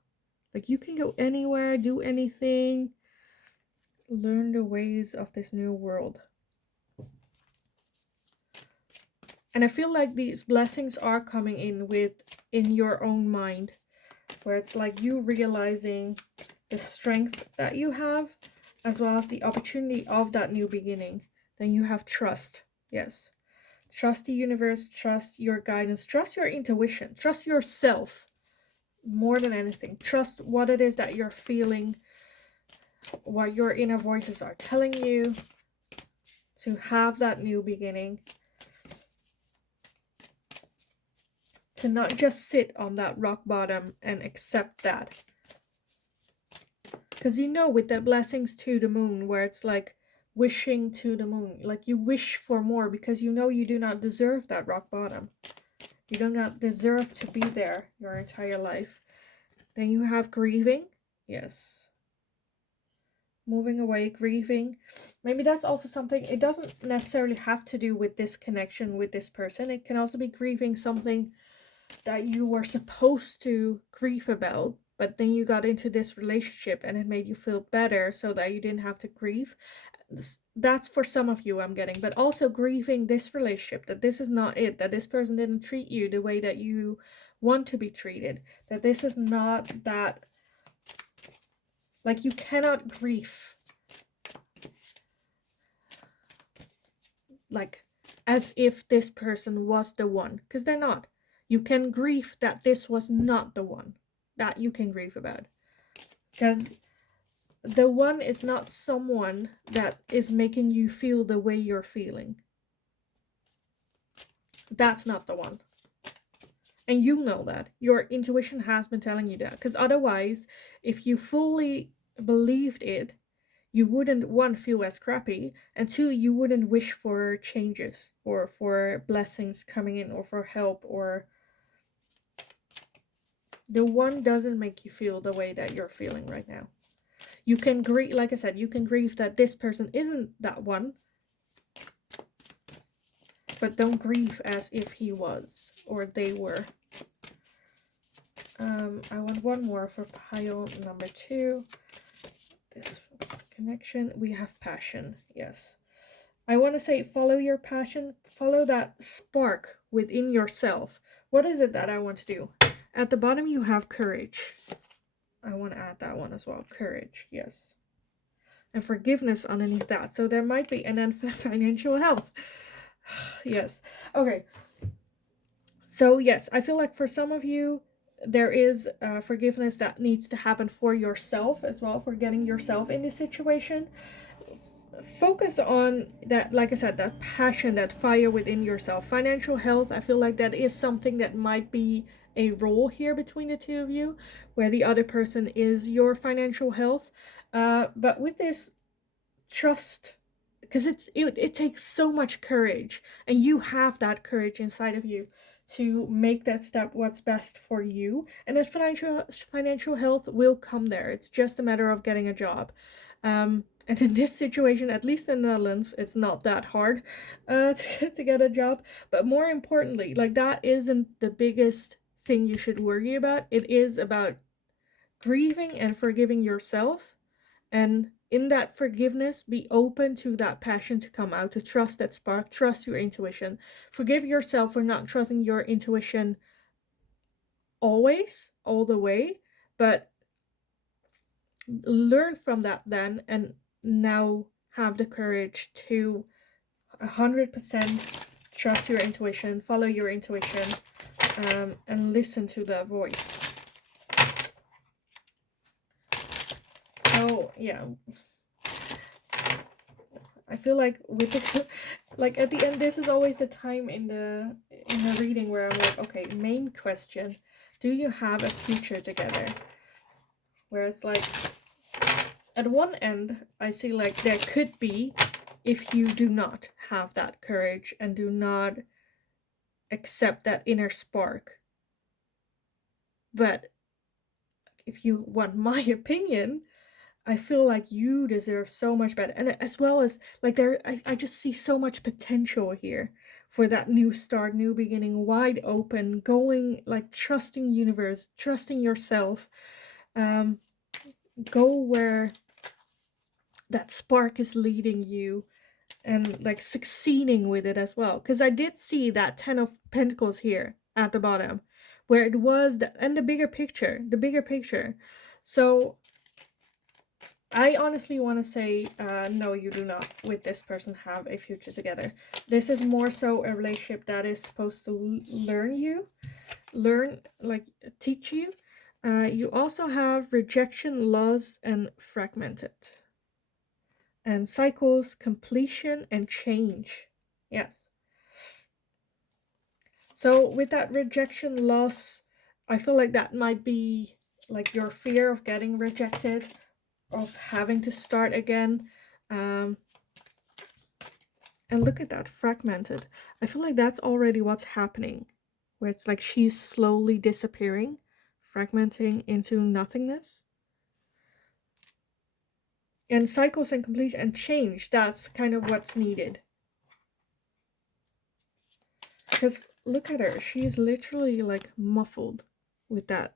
Like, you can go anywhere, do anything, learn the ways of this new world. And I feel like these blessings are coming in your own mind, where it's like you realizing the strength that you have, as well as the opportunity of that new beginning. Then you have trust. Yes. Trust the universe, trust your guidance, trust your intuition, trust yourself more than anything. Trust what it is that you're feeling, what your inner voices are telling you to have that new beginning. To not just sit on that rock bottom and accept that. Because you know, with the blessings to the moon, where it's like wishing to the moon, like you wish for more because you know you do not deserve that rock bottom. You do not deserve to be there your entire life. Then you have grieving. Yes. Moving away, grieving. Maybe that's also something, it doesn't necessarily have to do with this connection with this person. It can also be grieving something that you were supposed to grieve about, but then you got into this relationship and it made you feel better so that you didn't have to grieve. That's for some of you, I'm getting. But also grieving this relationship, that this is not it, that this person didn't treat you the way that you want to be treated, that this is not that. Like, you cannot grieve like as if this person was the one, because they're not. You can grieve that this was not the one. That you can grieve about, because the one is not someone that is making you feel the way you're feeling. That's not the one. And you know that. Your intuition has been telling you that. Because otherwise, if you fully believed it, you wouldn't, one, feel as crappy, and two, you wouldn't wish for changes or for blessings coming in or for help. Or the one doesn't make you feel the way that you're feeling right now. You can grieve, like I said, you can grieve that this person isn't that one, but don't grieve as if he was or they were. I want one more for pile number 2. This connection, we have passion. Yes, I want to say follow your passion, follow that spark within yourself. What is it that I want to do? At the bottom you have courage. I want to add that one as well. Courage, yes. And forgiveness underneath that. So there might be, and then financial health. Yes. Okay. So yes, I feel like for some of you, there is forgiveness that needs to happen for yourself as well, for getting yourself in this situation. Focus on that, like I said, that passion, that fire within yourself. Financial health, I feel like that is something that might be a role here between the two of you, where the other person is your financial health. But with this, trust, because it takes so much courage, and you have that courage inside of you to make that step, what's best for you. And that financial health will come there. It's just a matter of getting a job. And in this situation, at least in the Netherlands, it's not that hard to get a job. But more importantly, like, that isn't the biggest thing you should worry about. It is about grieving and forgiving yourself. And in that forgiveness, be open to that passion to come out, to trust that spark, trust your intuition. Forgive yourself for not trusting your intuition always, all the way, but learn from that then, and now have the courage to 100% trust your intuition, follow your intuition, and listen to that voice. So yeah, I feel like with the, like at the end, this is always the time in the reading where I'm like, okay, main question, do you have a future together? Where it's like, at one end, I see like there could be, if you do not have that courage and do not accept that inner spark. But if you want my opinion, I feel like you deserve so much better. And as well as like I just see so much potential here for that new start, new beginning, wide open, going, like trusting universe, trusting yourself. Um, go where that spark is leading you, and like succeeding with it as well. Because I did see that 10 of Pentacles here at the bottom, where it was and the bigger picture, So I honestly want to say, no, you do not, with this person, have a future together. This is more so a relationship that is supposed to teach you. You also have rejection, loss, and fragmented. And cycles, completion, and change. Yes. So with that rejection, loss, I feel like that might be like your fear of getting rejected, of having to start again. And look at that, fragmented. I feel like that's already what's happening, where it's like she's slowly disappearing, fragmenting into nothingness. And cycles and completion and change, that's kind of what's needed. Because look at her, she's literally like muffled with that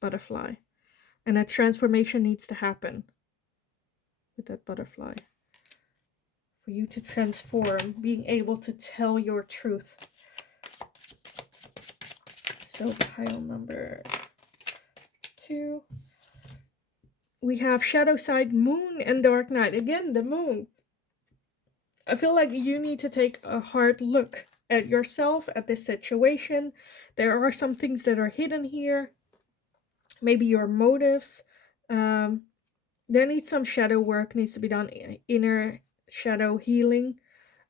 butterfly. And a transformation needs to happen with that butterfly. For you to transform, being able to tell your truth. So pile number 2. We have shadow side, moon, and dark night. Again, the moon. I feel like you need to take a hard look at yourself, at this situation. There are some things that are hidden here. Maybe your motives. There needs some shadow work, needs to be done, inner shadow healing.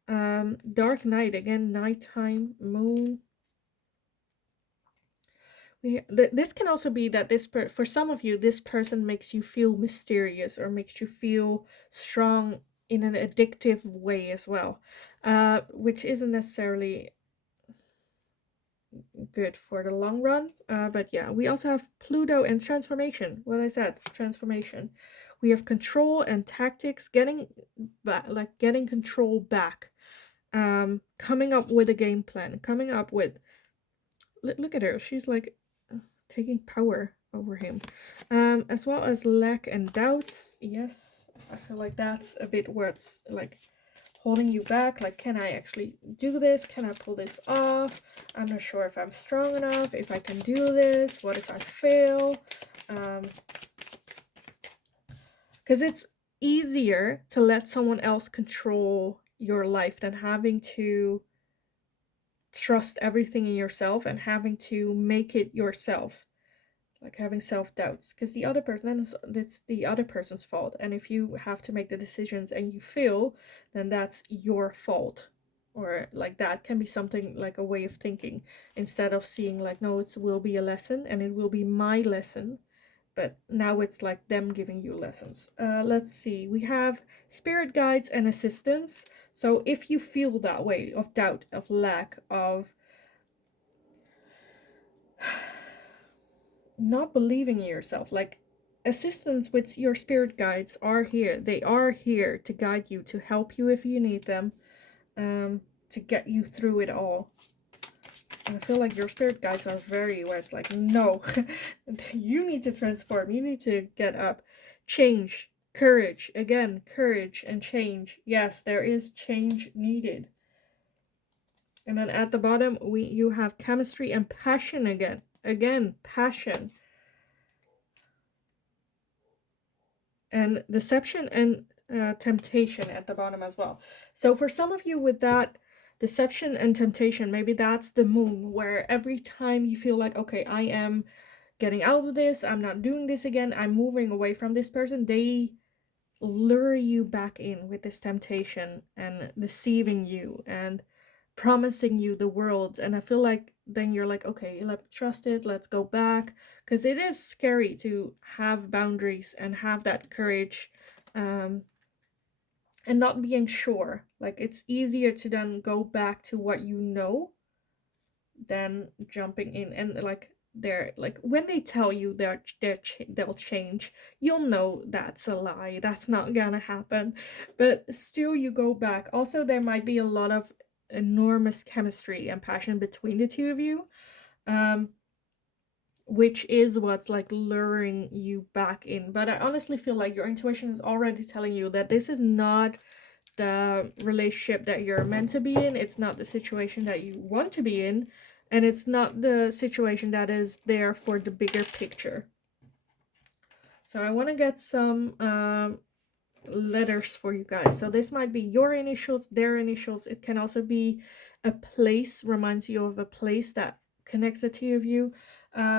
Dark night, again, nighttime, moon. This can also be that for some of you, this person makes you feel mysterious or makes you feel strong in an addictive way as well, which isn't necessarily good for the long run. But yeah, we also have Pluto and transformation. What I said, transformation. We have control and tactics, getting control back, coming up with a game plan, coming up with, look at her, she's like taking power over him, as well as lack and doubts. Yes, I feel like that's a bit where it's like holding you back, like, can I actually do this? Can I pull this off? I'm not sure if I'm strong enough, if I can do this. What if I fail? Because it's easier to let someone else control your life than having to trust everything in yourself and having to make it yourself, like having self-doubts, because the other person, then it's the other person's fault. And if you have to make the decisions and you fail, then that's your fault. Or like that can be something like a way of thinking, instead of seeing like, no, it will be a lesson and it will be my lesson. But now it's like them giving you lessons. Let's see, we have spirit guides and assistants. So if you feel that way of doubt, of lack, of not believing in yourself, like, assistants with your spirit guides are here. They are here to guide you, to help you if you need them, to get you through it all. And I feel like your spirit guides are very, where it's like, no, you need to transform, you need to get up, change, courage, again, courage and change. Yes, there is change needed. And then at the bottom, you have chemistry and passion again, passion. And deception and temptation at the bottom as well. So for some of you with that deception and temptation, maybe that's the moon, where every time you feel like, okay, I am getting out of this, I'm not doing this again, I'm moving away from this person, they lure you back in with this temptation and deceiving you and promising you the world. And I feel like then you're like, okay, let's trust it, let's go back, because it is scary to have boundaries and have that courage, and not being sure. Like, it's easier to then go back to what you know than jumping in. And like, they're like, when they tell you they'll change, you'll know that's a lie, that's not gonna happen. But still, you go back. Also, there might be a lot of enormous chemistry and passion between the two of you, which is what's like luring you back in. But I honestly feel like your intuition is already telling you that this is not the relationship that you're meant to be in. It's not the situation that you want to be in. And it's not the situation that is there for the bigger picture. So I want to get some letters for you guys. So this might be your initials, their initials. It can also be a place, reminds you of a place that connects the two of you.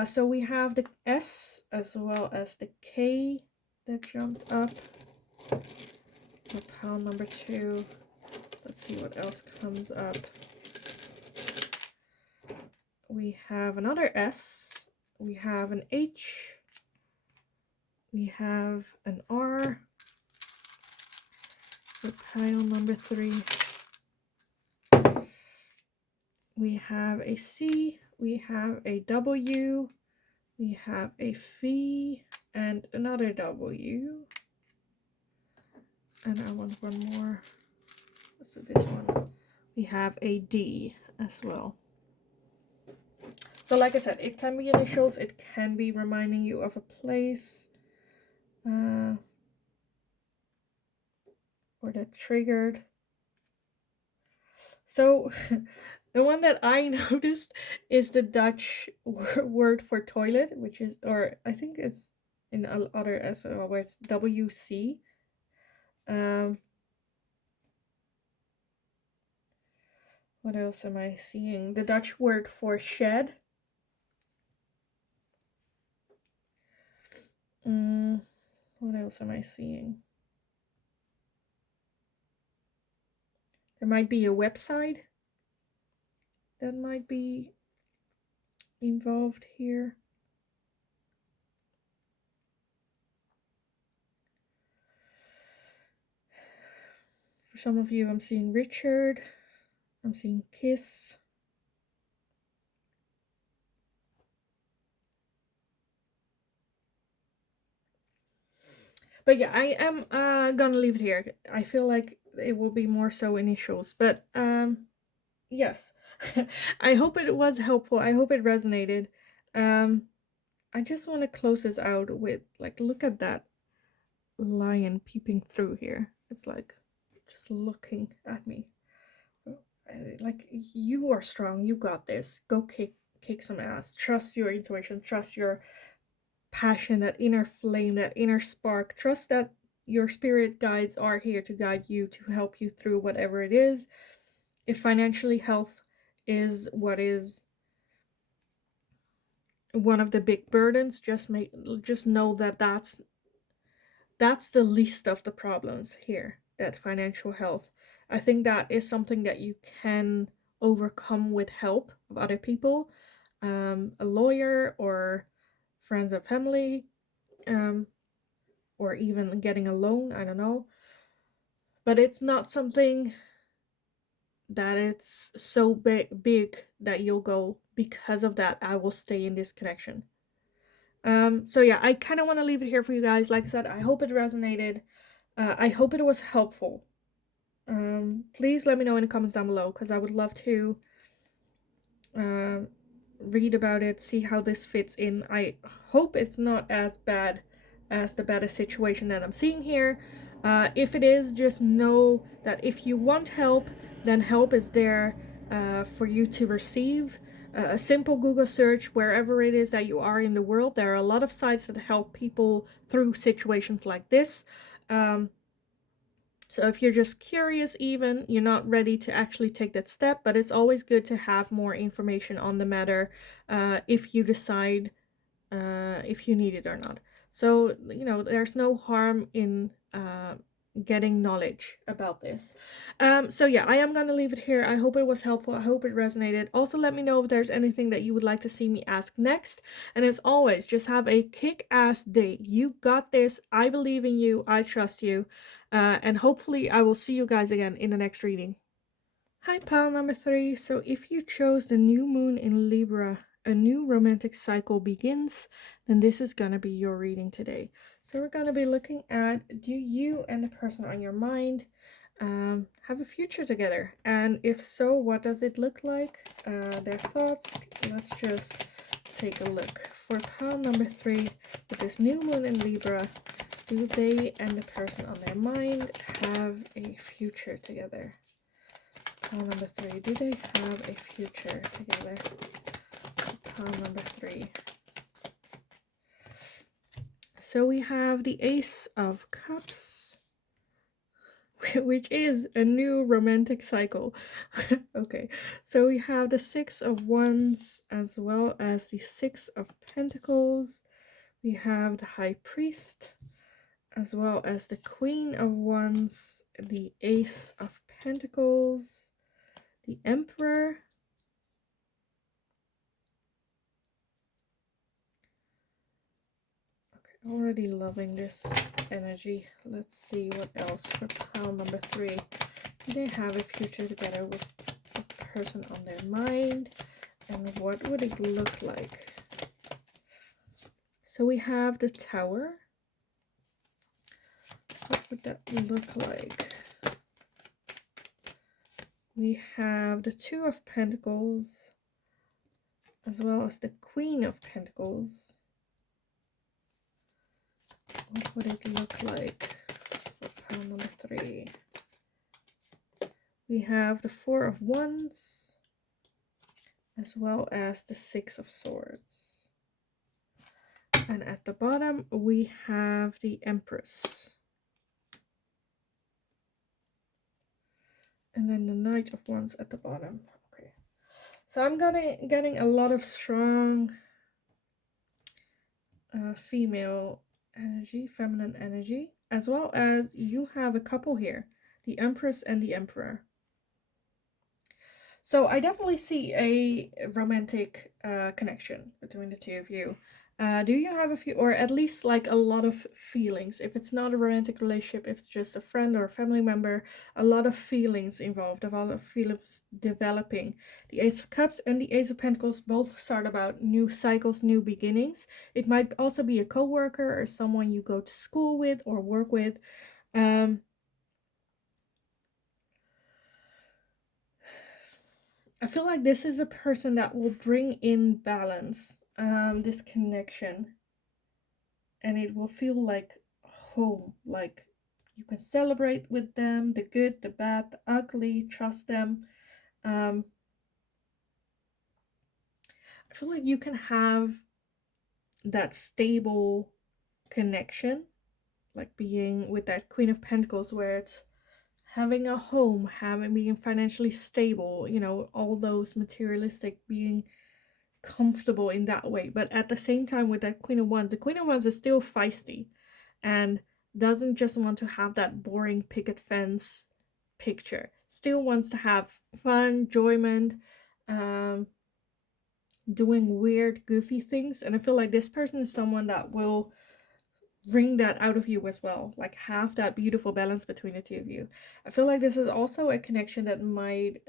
So we have the S as well as the K that jumped up. The pile number 2. Let's see what else comes up. We have another S. We have an H. We have an R. The pile number 3. We have a C. We have a W. We have a V and another W. And I want one more. So this one. We have a D as well. So like I said, it can be initials. It can be reminding you of a place. Or that triggered. So the one that I noticed is the Dutch word for toilet, which is, or I think it's in other as well, where it's WC. What else am I seeing? The Dutch word for shed. What else am I seeing? There might be a website that might be involved here. For some of you, I'm seeing Richard. I'm seeing kiss. But yeah, I am gonna leave it here. I feel like it will be more so initials. But yes. I hope it was helpful. I hope it resonated. I just want to close this out with, like, look at that lion peeping through here. It's like just looking at me. Like, you are strong. You got this. Go kick some ass. Trust your intuition. Trust your passion, that inner flame, that inner spark. Trust that your spirit guides are here to guide you, to help you through whatever it is. If financially health is what is one of the big burdens, just know that that's the least of the problems here, that financial health. I think that is something that you can overcome with help of other people, a lawyer or friends or family, or even getting a loan, I don't know. But it's not something that it's so big that you'll go, because of that I will stay in this connection. So yeah, I kind of want to leave it here for you guys. Like I said, I hope it resonated. I hope it was helpful. Please let me know in the comments down below, because I would love to read about it, see how this fits in. I hope it's not as bad as the better situation that I'm seeing here. If it is, just know that if you want help, then help is there for you to receive. A simple Google search, wherever it is that you are in the world, there are a lot of sites that help people through situations like this. So if you're just curious, even, you're not ready to actually take that step, but it's always good to have more information on the matter if you decide if you need it or not. So, you know, there's no harm in getting knowledge about this. So yeah, I am gonna leave it here. I hope it was helpful. I hope it resonated. Also, let me know if there's anything that you would like to see me ask next. And as always, just have a kick-ass day. You got this. I believe in you. I trust you. And hopefully I will see you guys again in the next reading. Hi, pile number 3. So if you chose the new moon in Libra, a new romantic cycle begins, then this is going to be your reading today. So we're going to be looking at, do you and the person on your mind have a future together? And if so, what does it look like? Their thoughts. Let's just take a look. For pile number 3, with this new moon in Libra, do they and the person on their mind have a future together? Pile number 3, do they have a future together? Pile number 3. So we have the Ace of Cups, which is a new romantic cycle. Okay, so we have the Six of Wands as well as the Six of Pentacles. We have the High Priest as well as the Queen of Wands, the Ace of Pentacles, the Emperor, already loving this energy. Let's see what else for pile number 3. Do they have a future together with the person on their mind? And what would it look like? So we have the Tower. What would that look like? We have the Two of Pentacles as well as the Queen of Pentacles. What would it look like for pile number 3? We have the Four of Wands as well as the Six of Swords. And at the bottom, we have the Empress. And then the Knight of Wands at the bottom. Okay. So I'm getting a lot of strong female energy, feminine energy, as well as you have a couple here, the Empress and the Emperor. So I definitely see a romantic connection between the two of you. Do you have a few, or at least like a lot of feelings? If it's not a romantic relationship, if it's just a friend or a family member, a lot of feelings involved, a lot of feelings developing. The Ace of Cups and the Ace of Pentacles both start about new cycles, new beginnings. It might also be a co-worker or someone you go to school with or work with. I feel like this is a person that will bring in balance, this connection, and it will feel like home, like you can celebrate with them, the good, the bad, the ugly, trust them. I feel like you can have that stable connection, like being with that Queen of Pentacles, where it's having a home, being financially stable, you know, all those materialistic, being comfortable in that way. But at the same time, with that Queen of Wands, the Queen of Wands is still feisty and doesn't just want to have that boring picket fence picture. Still wants to have fun, enjoyment, doing weird, goofy things. And I feel like this person is someone that will bring that out of you as well, like have that beautiful balance between the two of you. I feel like this is also a connection that might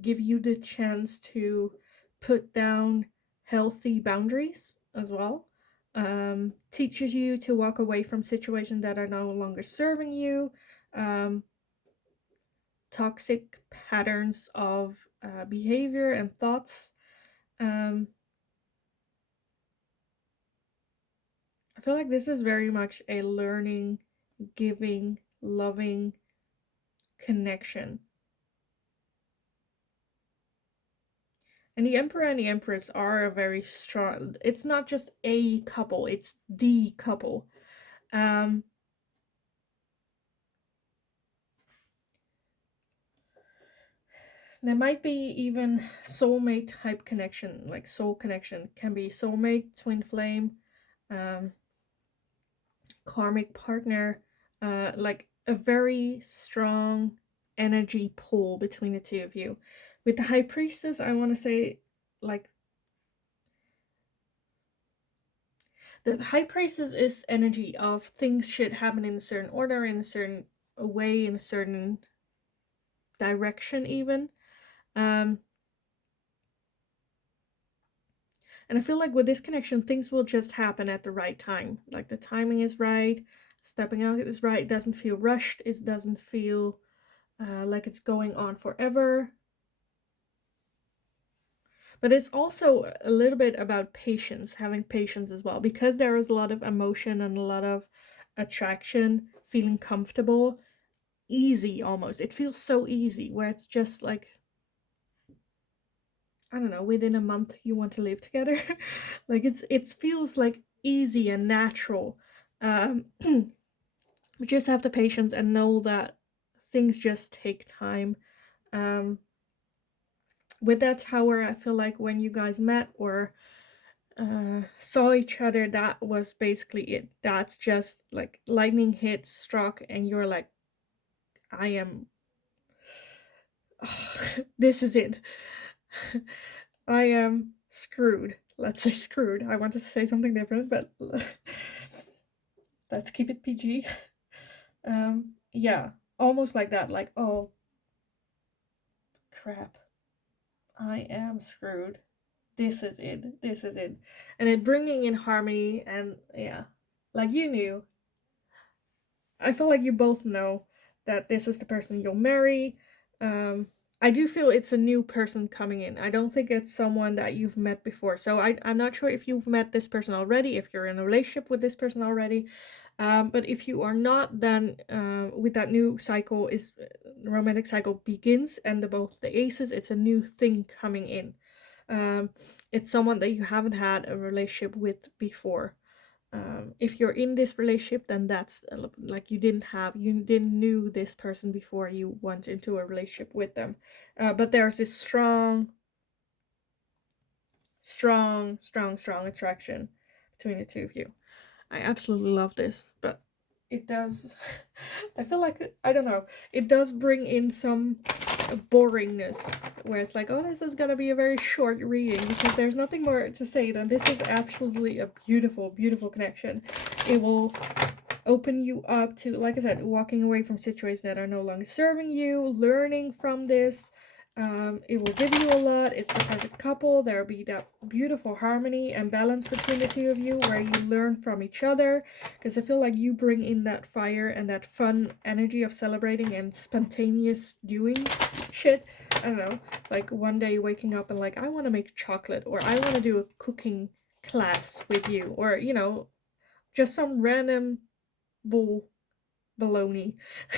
give you the chance to put down healthy boundaries as well. Teaches you to walk away from situations that are no longer serving you, toxic patterns of behavior and thoughts. I feel like this is very much a learning, giving, loving connection. And the Emperor and the Empress are a very strong, it's not just a couple, it's the couple. There might be even soulmate type connection, like soul connection. Can be soulmate, twin flame, karmic partner, like a very strong energy pull between the two of you. With the High Priestess, I want to say, like, the High Priestess is energy of things should happen in a certain order, in a certain way, in a certain direction, even. Um, and I feel like with this connection, things will just happen at the right time. Like the timing is right, stepping out is right. It doesn't feel rushed. It doesn't feel like it's going on forever. But it's also a little bit about patience, having patience as well, because there is a lot of emotion and a lot of attraction, feeling comfortable, easy almost. It feels so easy, where it's just like, I don't know, within a month you want to live together. Like it feels like easy and natural. We just have the patience and know that things just take time. Um, with that tower, I feel like when you guys met or saw each other, that was basically it. That's just like lightning hit, struck, and you're like, I am. Oh, this is it. I am screwed. Let's say screwed. I wanted to say something different, but let's keep it PG. Yeah, almost like that. Like, oh, crap. I am screwed. This is it. This is it. And it bringing in harmony and yeah, like you knew. I feel like you both know that this is the person you'll marry. Um, I do feel it's a new person coming in. I don't think it's someone that you've met before. So I'm not sure if you've met this person already, if you're in a relationship with this person already. But if you are not, then with that new cycle is romantic cycle begins, and both the aces, it's a new thing coming in. It's someone that you haven't had a relationship with before. If you're in this relationship, then that's like you didn't knew this person before you went into a relationship with them. But there's this strong attraction between the two of you. I absolutely love this, but it does. I feel like, I don't know, it does bring in some boringness, where it's like, oh, this is gonna be a very short reading, because there's nothing more to say than this is absolutely a beautiful connection. It will open you up to, like I said, walking away from situations that are no longer serving you, learning from this. It will give you a lot. It's the perfect couple. There will be that beautiful harmony and balance between the two of you, where you learn from each other, because I feel like you bring in that fire and that fun energy of celebrating and spontaneous doing shit. I don't know, like one day waking up and like, I want to make chocolate, or I want to do a cooking class with you, or just some random bull baloney.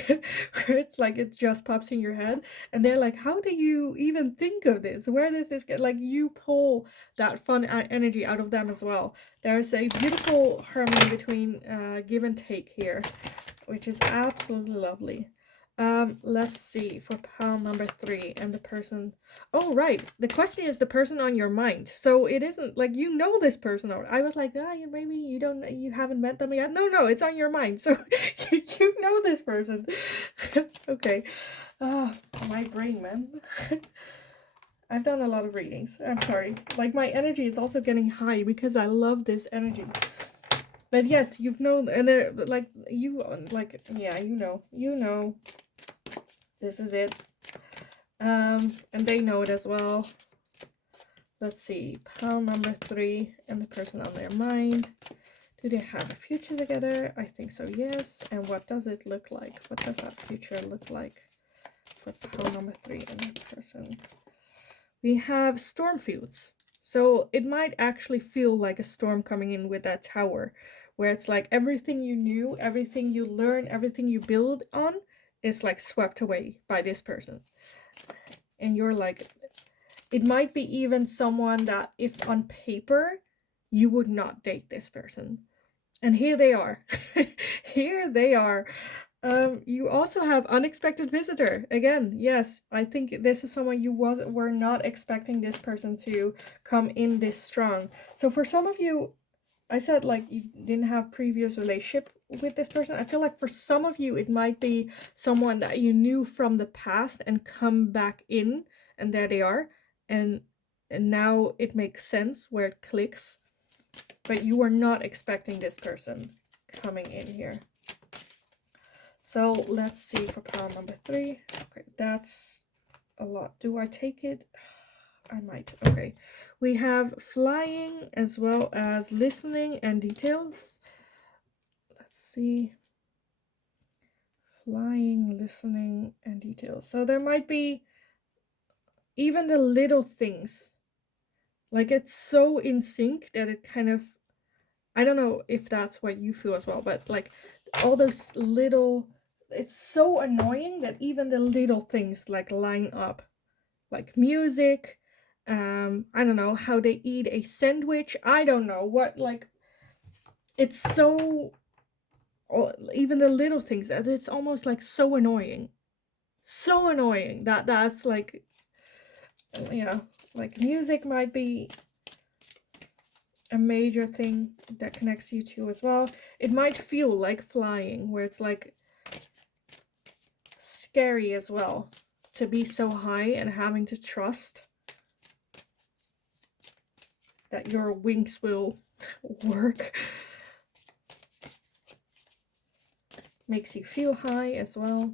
Where it's like it just pops in your head, and they're like, how do you even think of this? Where does this get? Like, you pull that fun energy out of them as well. There's a beautiful harmony between give and take here, which is absolutely lovely. Let's see for pile number 3 and the person. Oh, right. The question is the person on your mind. So it isn't like you know this person. Or I was like, maybe you haven't met them yet. No, it's on your mind. So you know this person. Okay. My brain, man. I've done a lot of readings. I'm sorry. Like, my energy is also getting high because I love this energy. But yes, you've known, and like yeah, you know, this is it. And they know it as well. Let's see, pile number 3 and the person on their mind. Do they have a future together? I think so, yes. And what does it look like? What does that future look like for pile number 3 and the person? We have storm fields. So it might actually feel like a storm coming in with that tower, where it's like everything you knew, everything you learn, everything you build on is like swept away by this person. And you're like, it might be even someone that if on paper you would not date this person. And here they are. Here they are. You also have unexpected visitor. Again, yes, I think this is someone you were not expecting this person to come in this strong. So for some of you, I said like you didn't have previous relationship with this person. I feel like for some of you, it might be someone that you knew from the past and come back in, and there they are. And now it makes sense where it clicks. But you were not expecting this person coming in here. So let's see for pile number 3. Okay, that's a lot. Do I take it? I might. Okay. We have flying as well as listening and details. Let's see. Flying, listening, and details. So there might be even the little things. Like it's so in sync that it kind of, I don't know if that's what you feel as well, but like all those little, it's so annoying that even the little things like line up. Like music, I don't know, how they eat a sandwich, I don't know what, like, it's so, even the little things, that it's almost like so annoying that that's like, yeah, like music might be a major thing that connects you to as well. It might feel like flying, where it's like scary as well to be so high and having to trust that your wings will work. Makes you feel high as well.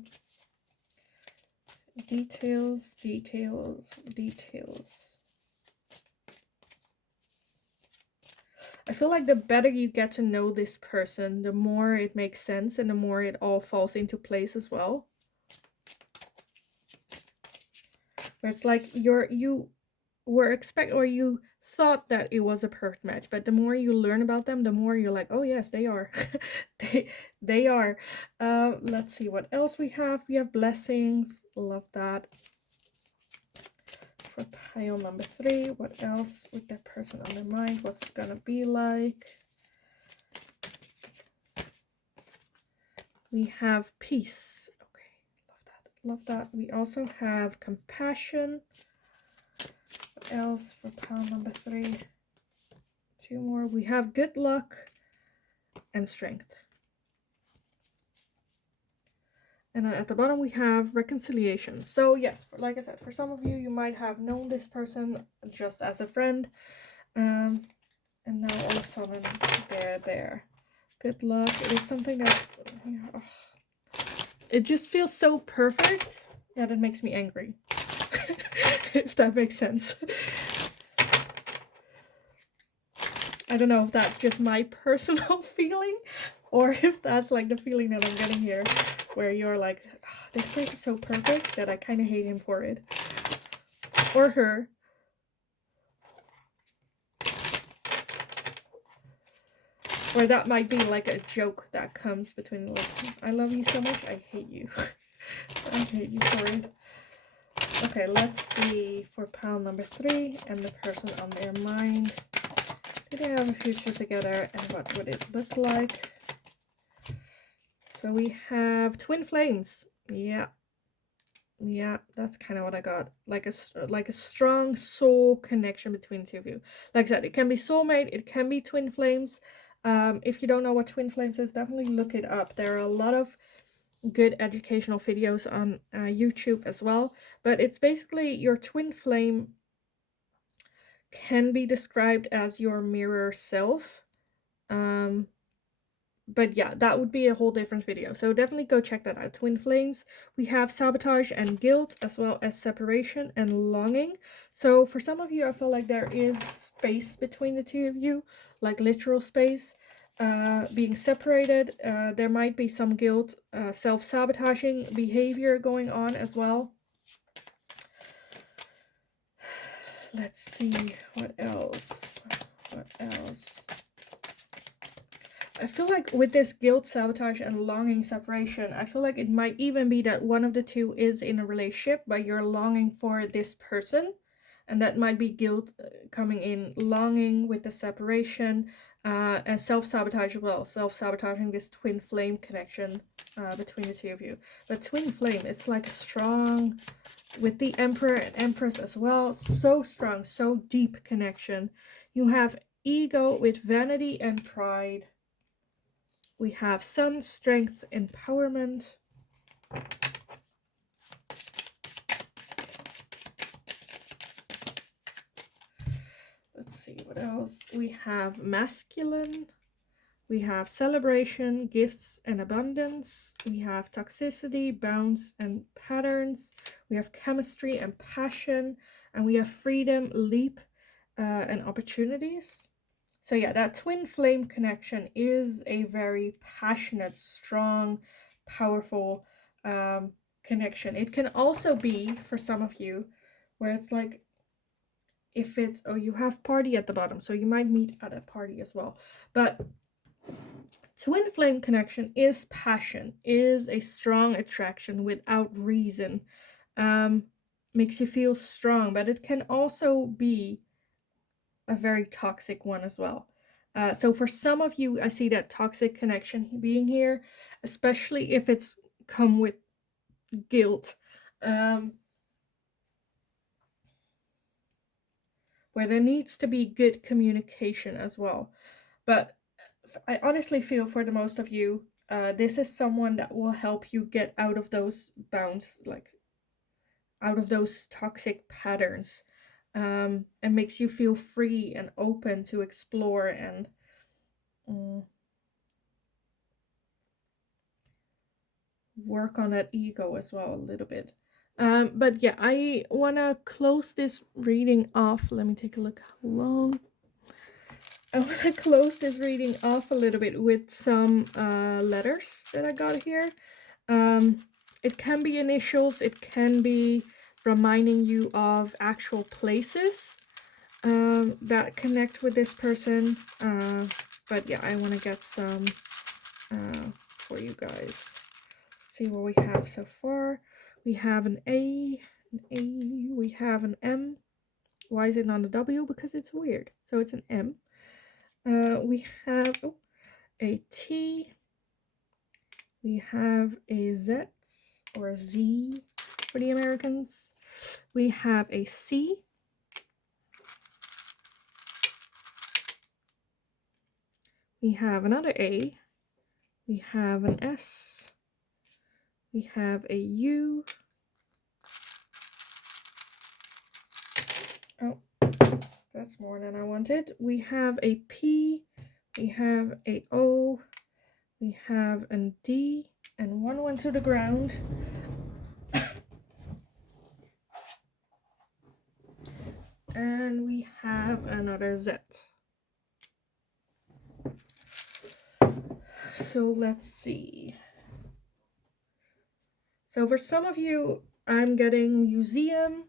Details, details, details. I feel like the better you get to know this person, the more it makes sense and the more it all falls into place as well. Where it's like you thought that it was a perfect match, but the more you learn about them, the more you're like, oh yes, they are. they are. Let's see what else we have. We have blessings. Love that. For pile number 3, what else with that person on their mind? What's it gonna be like? We have peace. Okay, love that. Love that. We also have compassion. What else for pile number 3? 2 more. We have good luck and strength. And then at the bottom we have reconciliation. So yes, like I said, for some of you, you might have known this person just as a friend. And now all of a sudden they're there. Good luck. It is something that's, it just feels so perfect that it makes me angry. If that makes sense. I don't know if that's just my personal feeling or if that's like the feeling that I'm getting here, where you're like, oh, this place is so perfect that I kind of hate him for it. Or her. Or that might be like a joke that comes between, like, I love you so much, I hate you. I hate you for it. Okay, let's see for pile number 3 and the person on their mind. Do they have a future together and what would it look like? So we have twin flames. Yeah, that's kind of what I got. Like a strong soul connection between the two of you. Like I said, it can be soulmate, it can be twin flames. If you don't know what twin flames is, definitely look it up. There are a lot of good educational videos on YouTube as well. But it's basically your twin flame can be described as your mirror self. But yeah, that would be a whole different video. So definitely go check that out. Twin flames. We have sabotage and guilt, as well as separation and longing. So for some of you, I feel like there is space between the two of you, like literal space. Being separated. There might be some guilt, self-sabotaging behavior going on as well. Let's see, what else? I feel like with this guilt, sabotage, and longing separation, I feel like it might even be that one of the two is in a relationship, but you're longing for this person. And that might be guilt coming in, longing with the separation, and self-sabotage as well. Self-sabotaging this twin flame connection between the two of you. But twin flame, it's like a strong, with the Emperor and Empress as well, so strong, so deep connection. You have ego with vanity and pride. We have sun, strength, empowerment. Let's see what else. We have masculine. We have celebration, gifts, and abundance. We have toxicity, bounce, and patterns. We have chemistry and passion. And we have freedom, leap, and opportunities. So yeah, that twin flame connection is a very passionate, strong, powerful connection. It can also be, for some of you, where it's like, if it's, oh, you have party at the bottom, so you might meet at a party as well. But twin flame connection is passion, is a strong attraction without reason. Makes you feel strong, but it can also be a very toxic one as well. So for some of you, I see that toxic connection being here, especially if it's come with guilt, where there needs to be good communication as well. But I honestly feel for the most of you, this is someone that will help you get out of those bounds, like out of those toxic patterns, and makes you feel free and open to explore and work on that ego as well a little bit. But yeah, I want to close this reading off. Let me take a look how long. I want to close this reading off a little bit with some letters that I got here. It can be initials, it can be reminding you of actual places that connect with this person. But yeah, I want to get some for you guys. Let's see what we have so far. We have an A, we have an M. Why is it not a W? Because it's weird. So it's an M. We have a T. We have a Z or a Z for the Americans. We have a C. We have another A. We have an S. We have a U. Oh, that's more than I wanted. We have a P. We have a O. We have a D. And one went to the ground. And we have another Z. So let's see. So for some of you, I'm getting museum.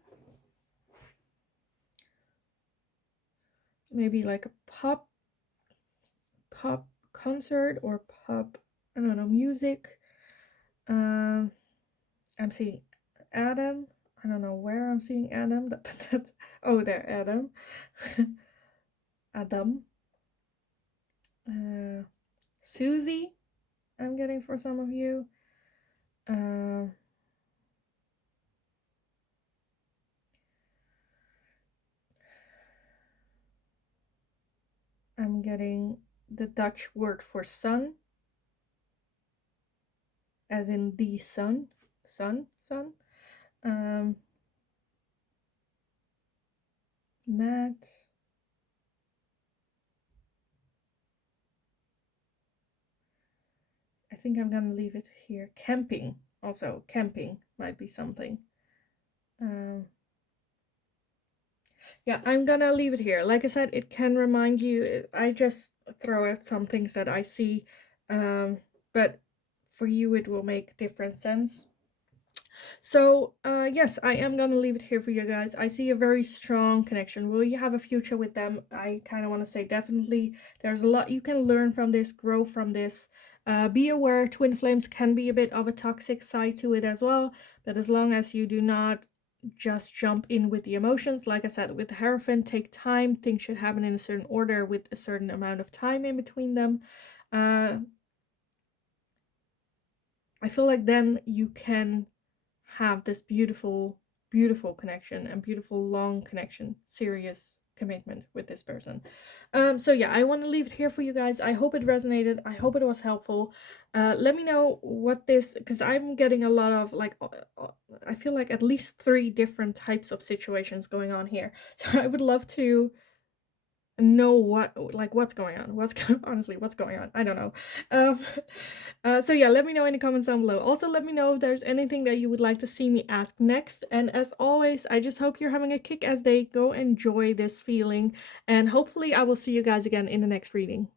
Maybe like a pop concert or pop, I don't know, music. I'm seeing Adam. I don't know where I'm seeing Adam. Oh, there, Adam. Adam. Susie, I'm getting for some of you. I'm getting the Dutch word for sun, as in the sun. Matt. I think I'm gonna leave it here. Camping, also camping might be something. Yeah, I'm gonna leave it here. Like I said, it can remind you. I just throw out some things that I see, but for you it will make different sense. So yes, I am gonna leave it here for you guys. I see a very strong connection. Will you have a future with them? I kind of want to say definitely. There's a lot you can learn from this, grow from this. Be aware twin flames can be a bit of a toxic side to it as well, but as long as you do not just jump in with the emotions, like I said, with the Hierophant, take time. Things should happen in a certain order with a certain amount of time in between them. I feel like then you can have this beautiful connection and beautiful long connection, serious commitment with this person. So yeah, I want to leave it here for you guys. I hope it resonated. I hope it was helpful. Let me know what this, because I'm getting a lot of like, I feel like at least 3 different types of situations going on here. So I would love to know what's going on. Honestly, what's going on? I don't know. Um, so yeah, let me know in the comments down below. Also, let me know if there's anything that you would like to see me ask next. And as always, I just hope you're having a kick-ass day. Go enjoy this feeling, and hopefully I will see you guys again in the next reading.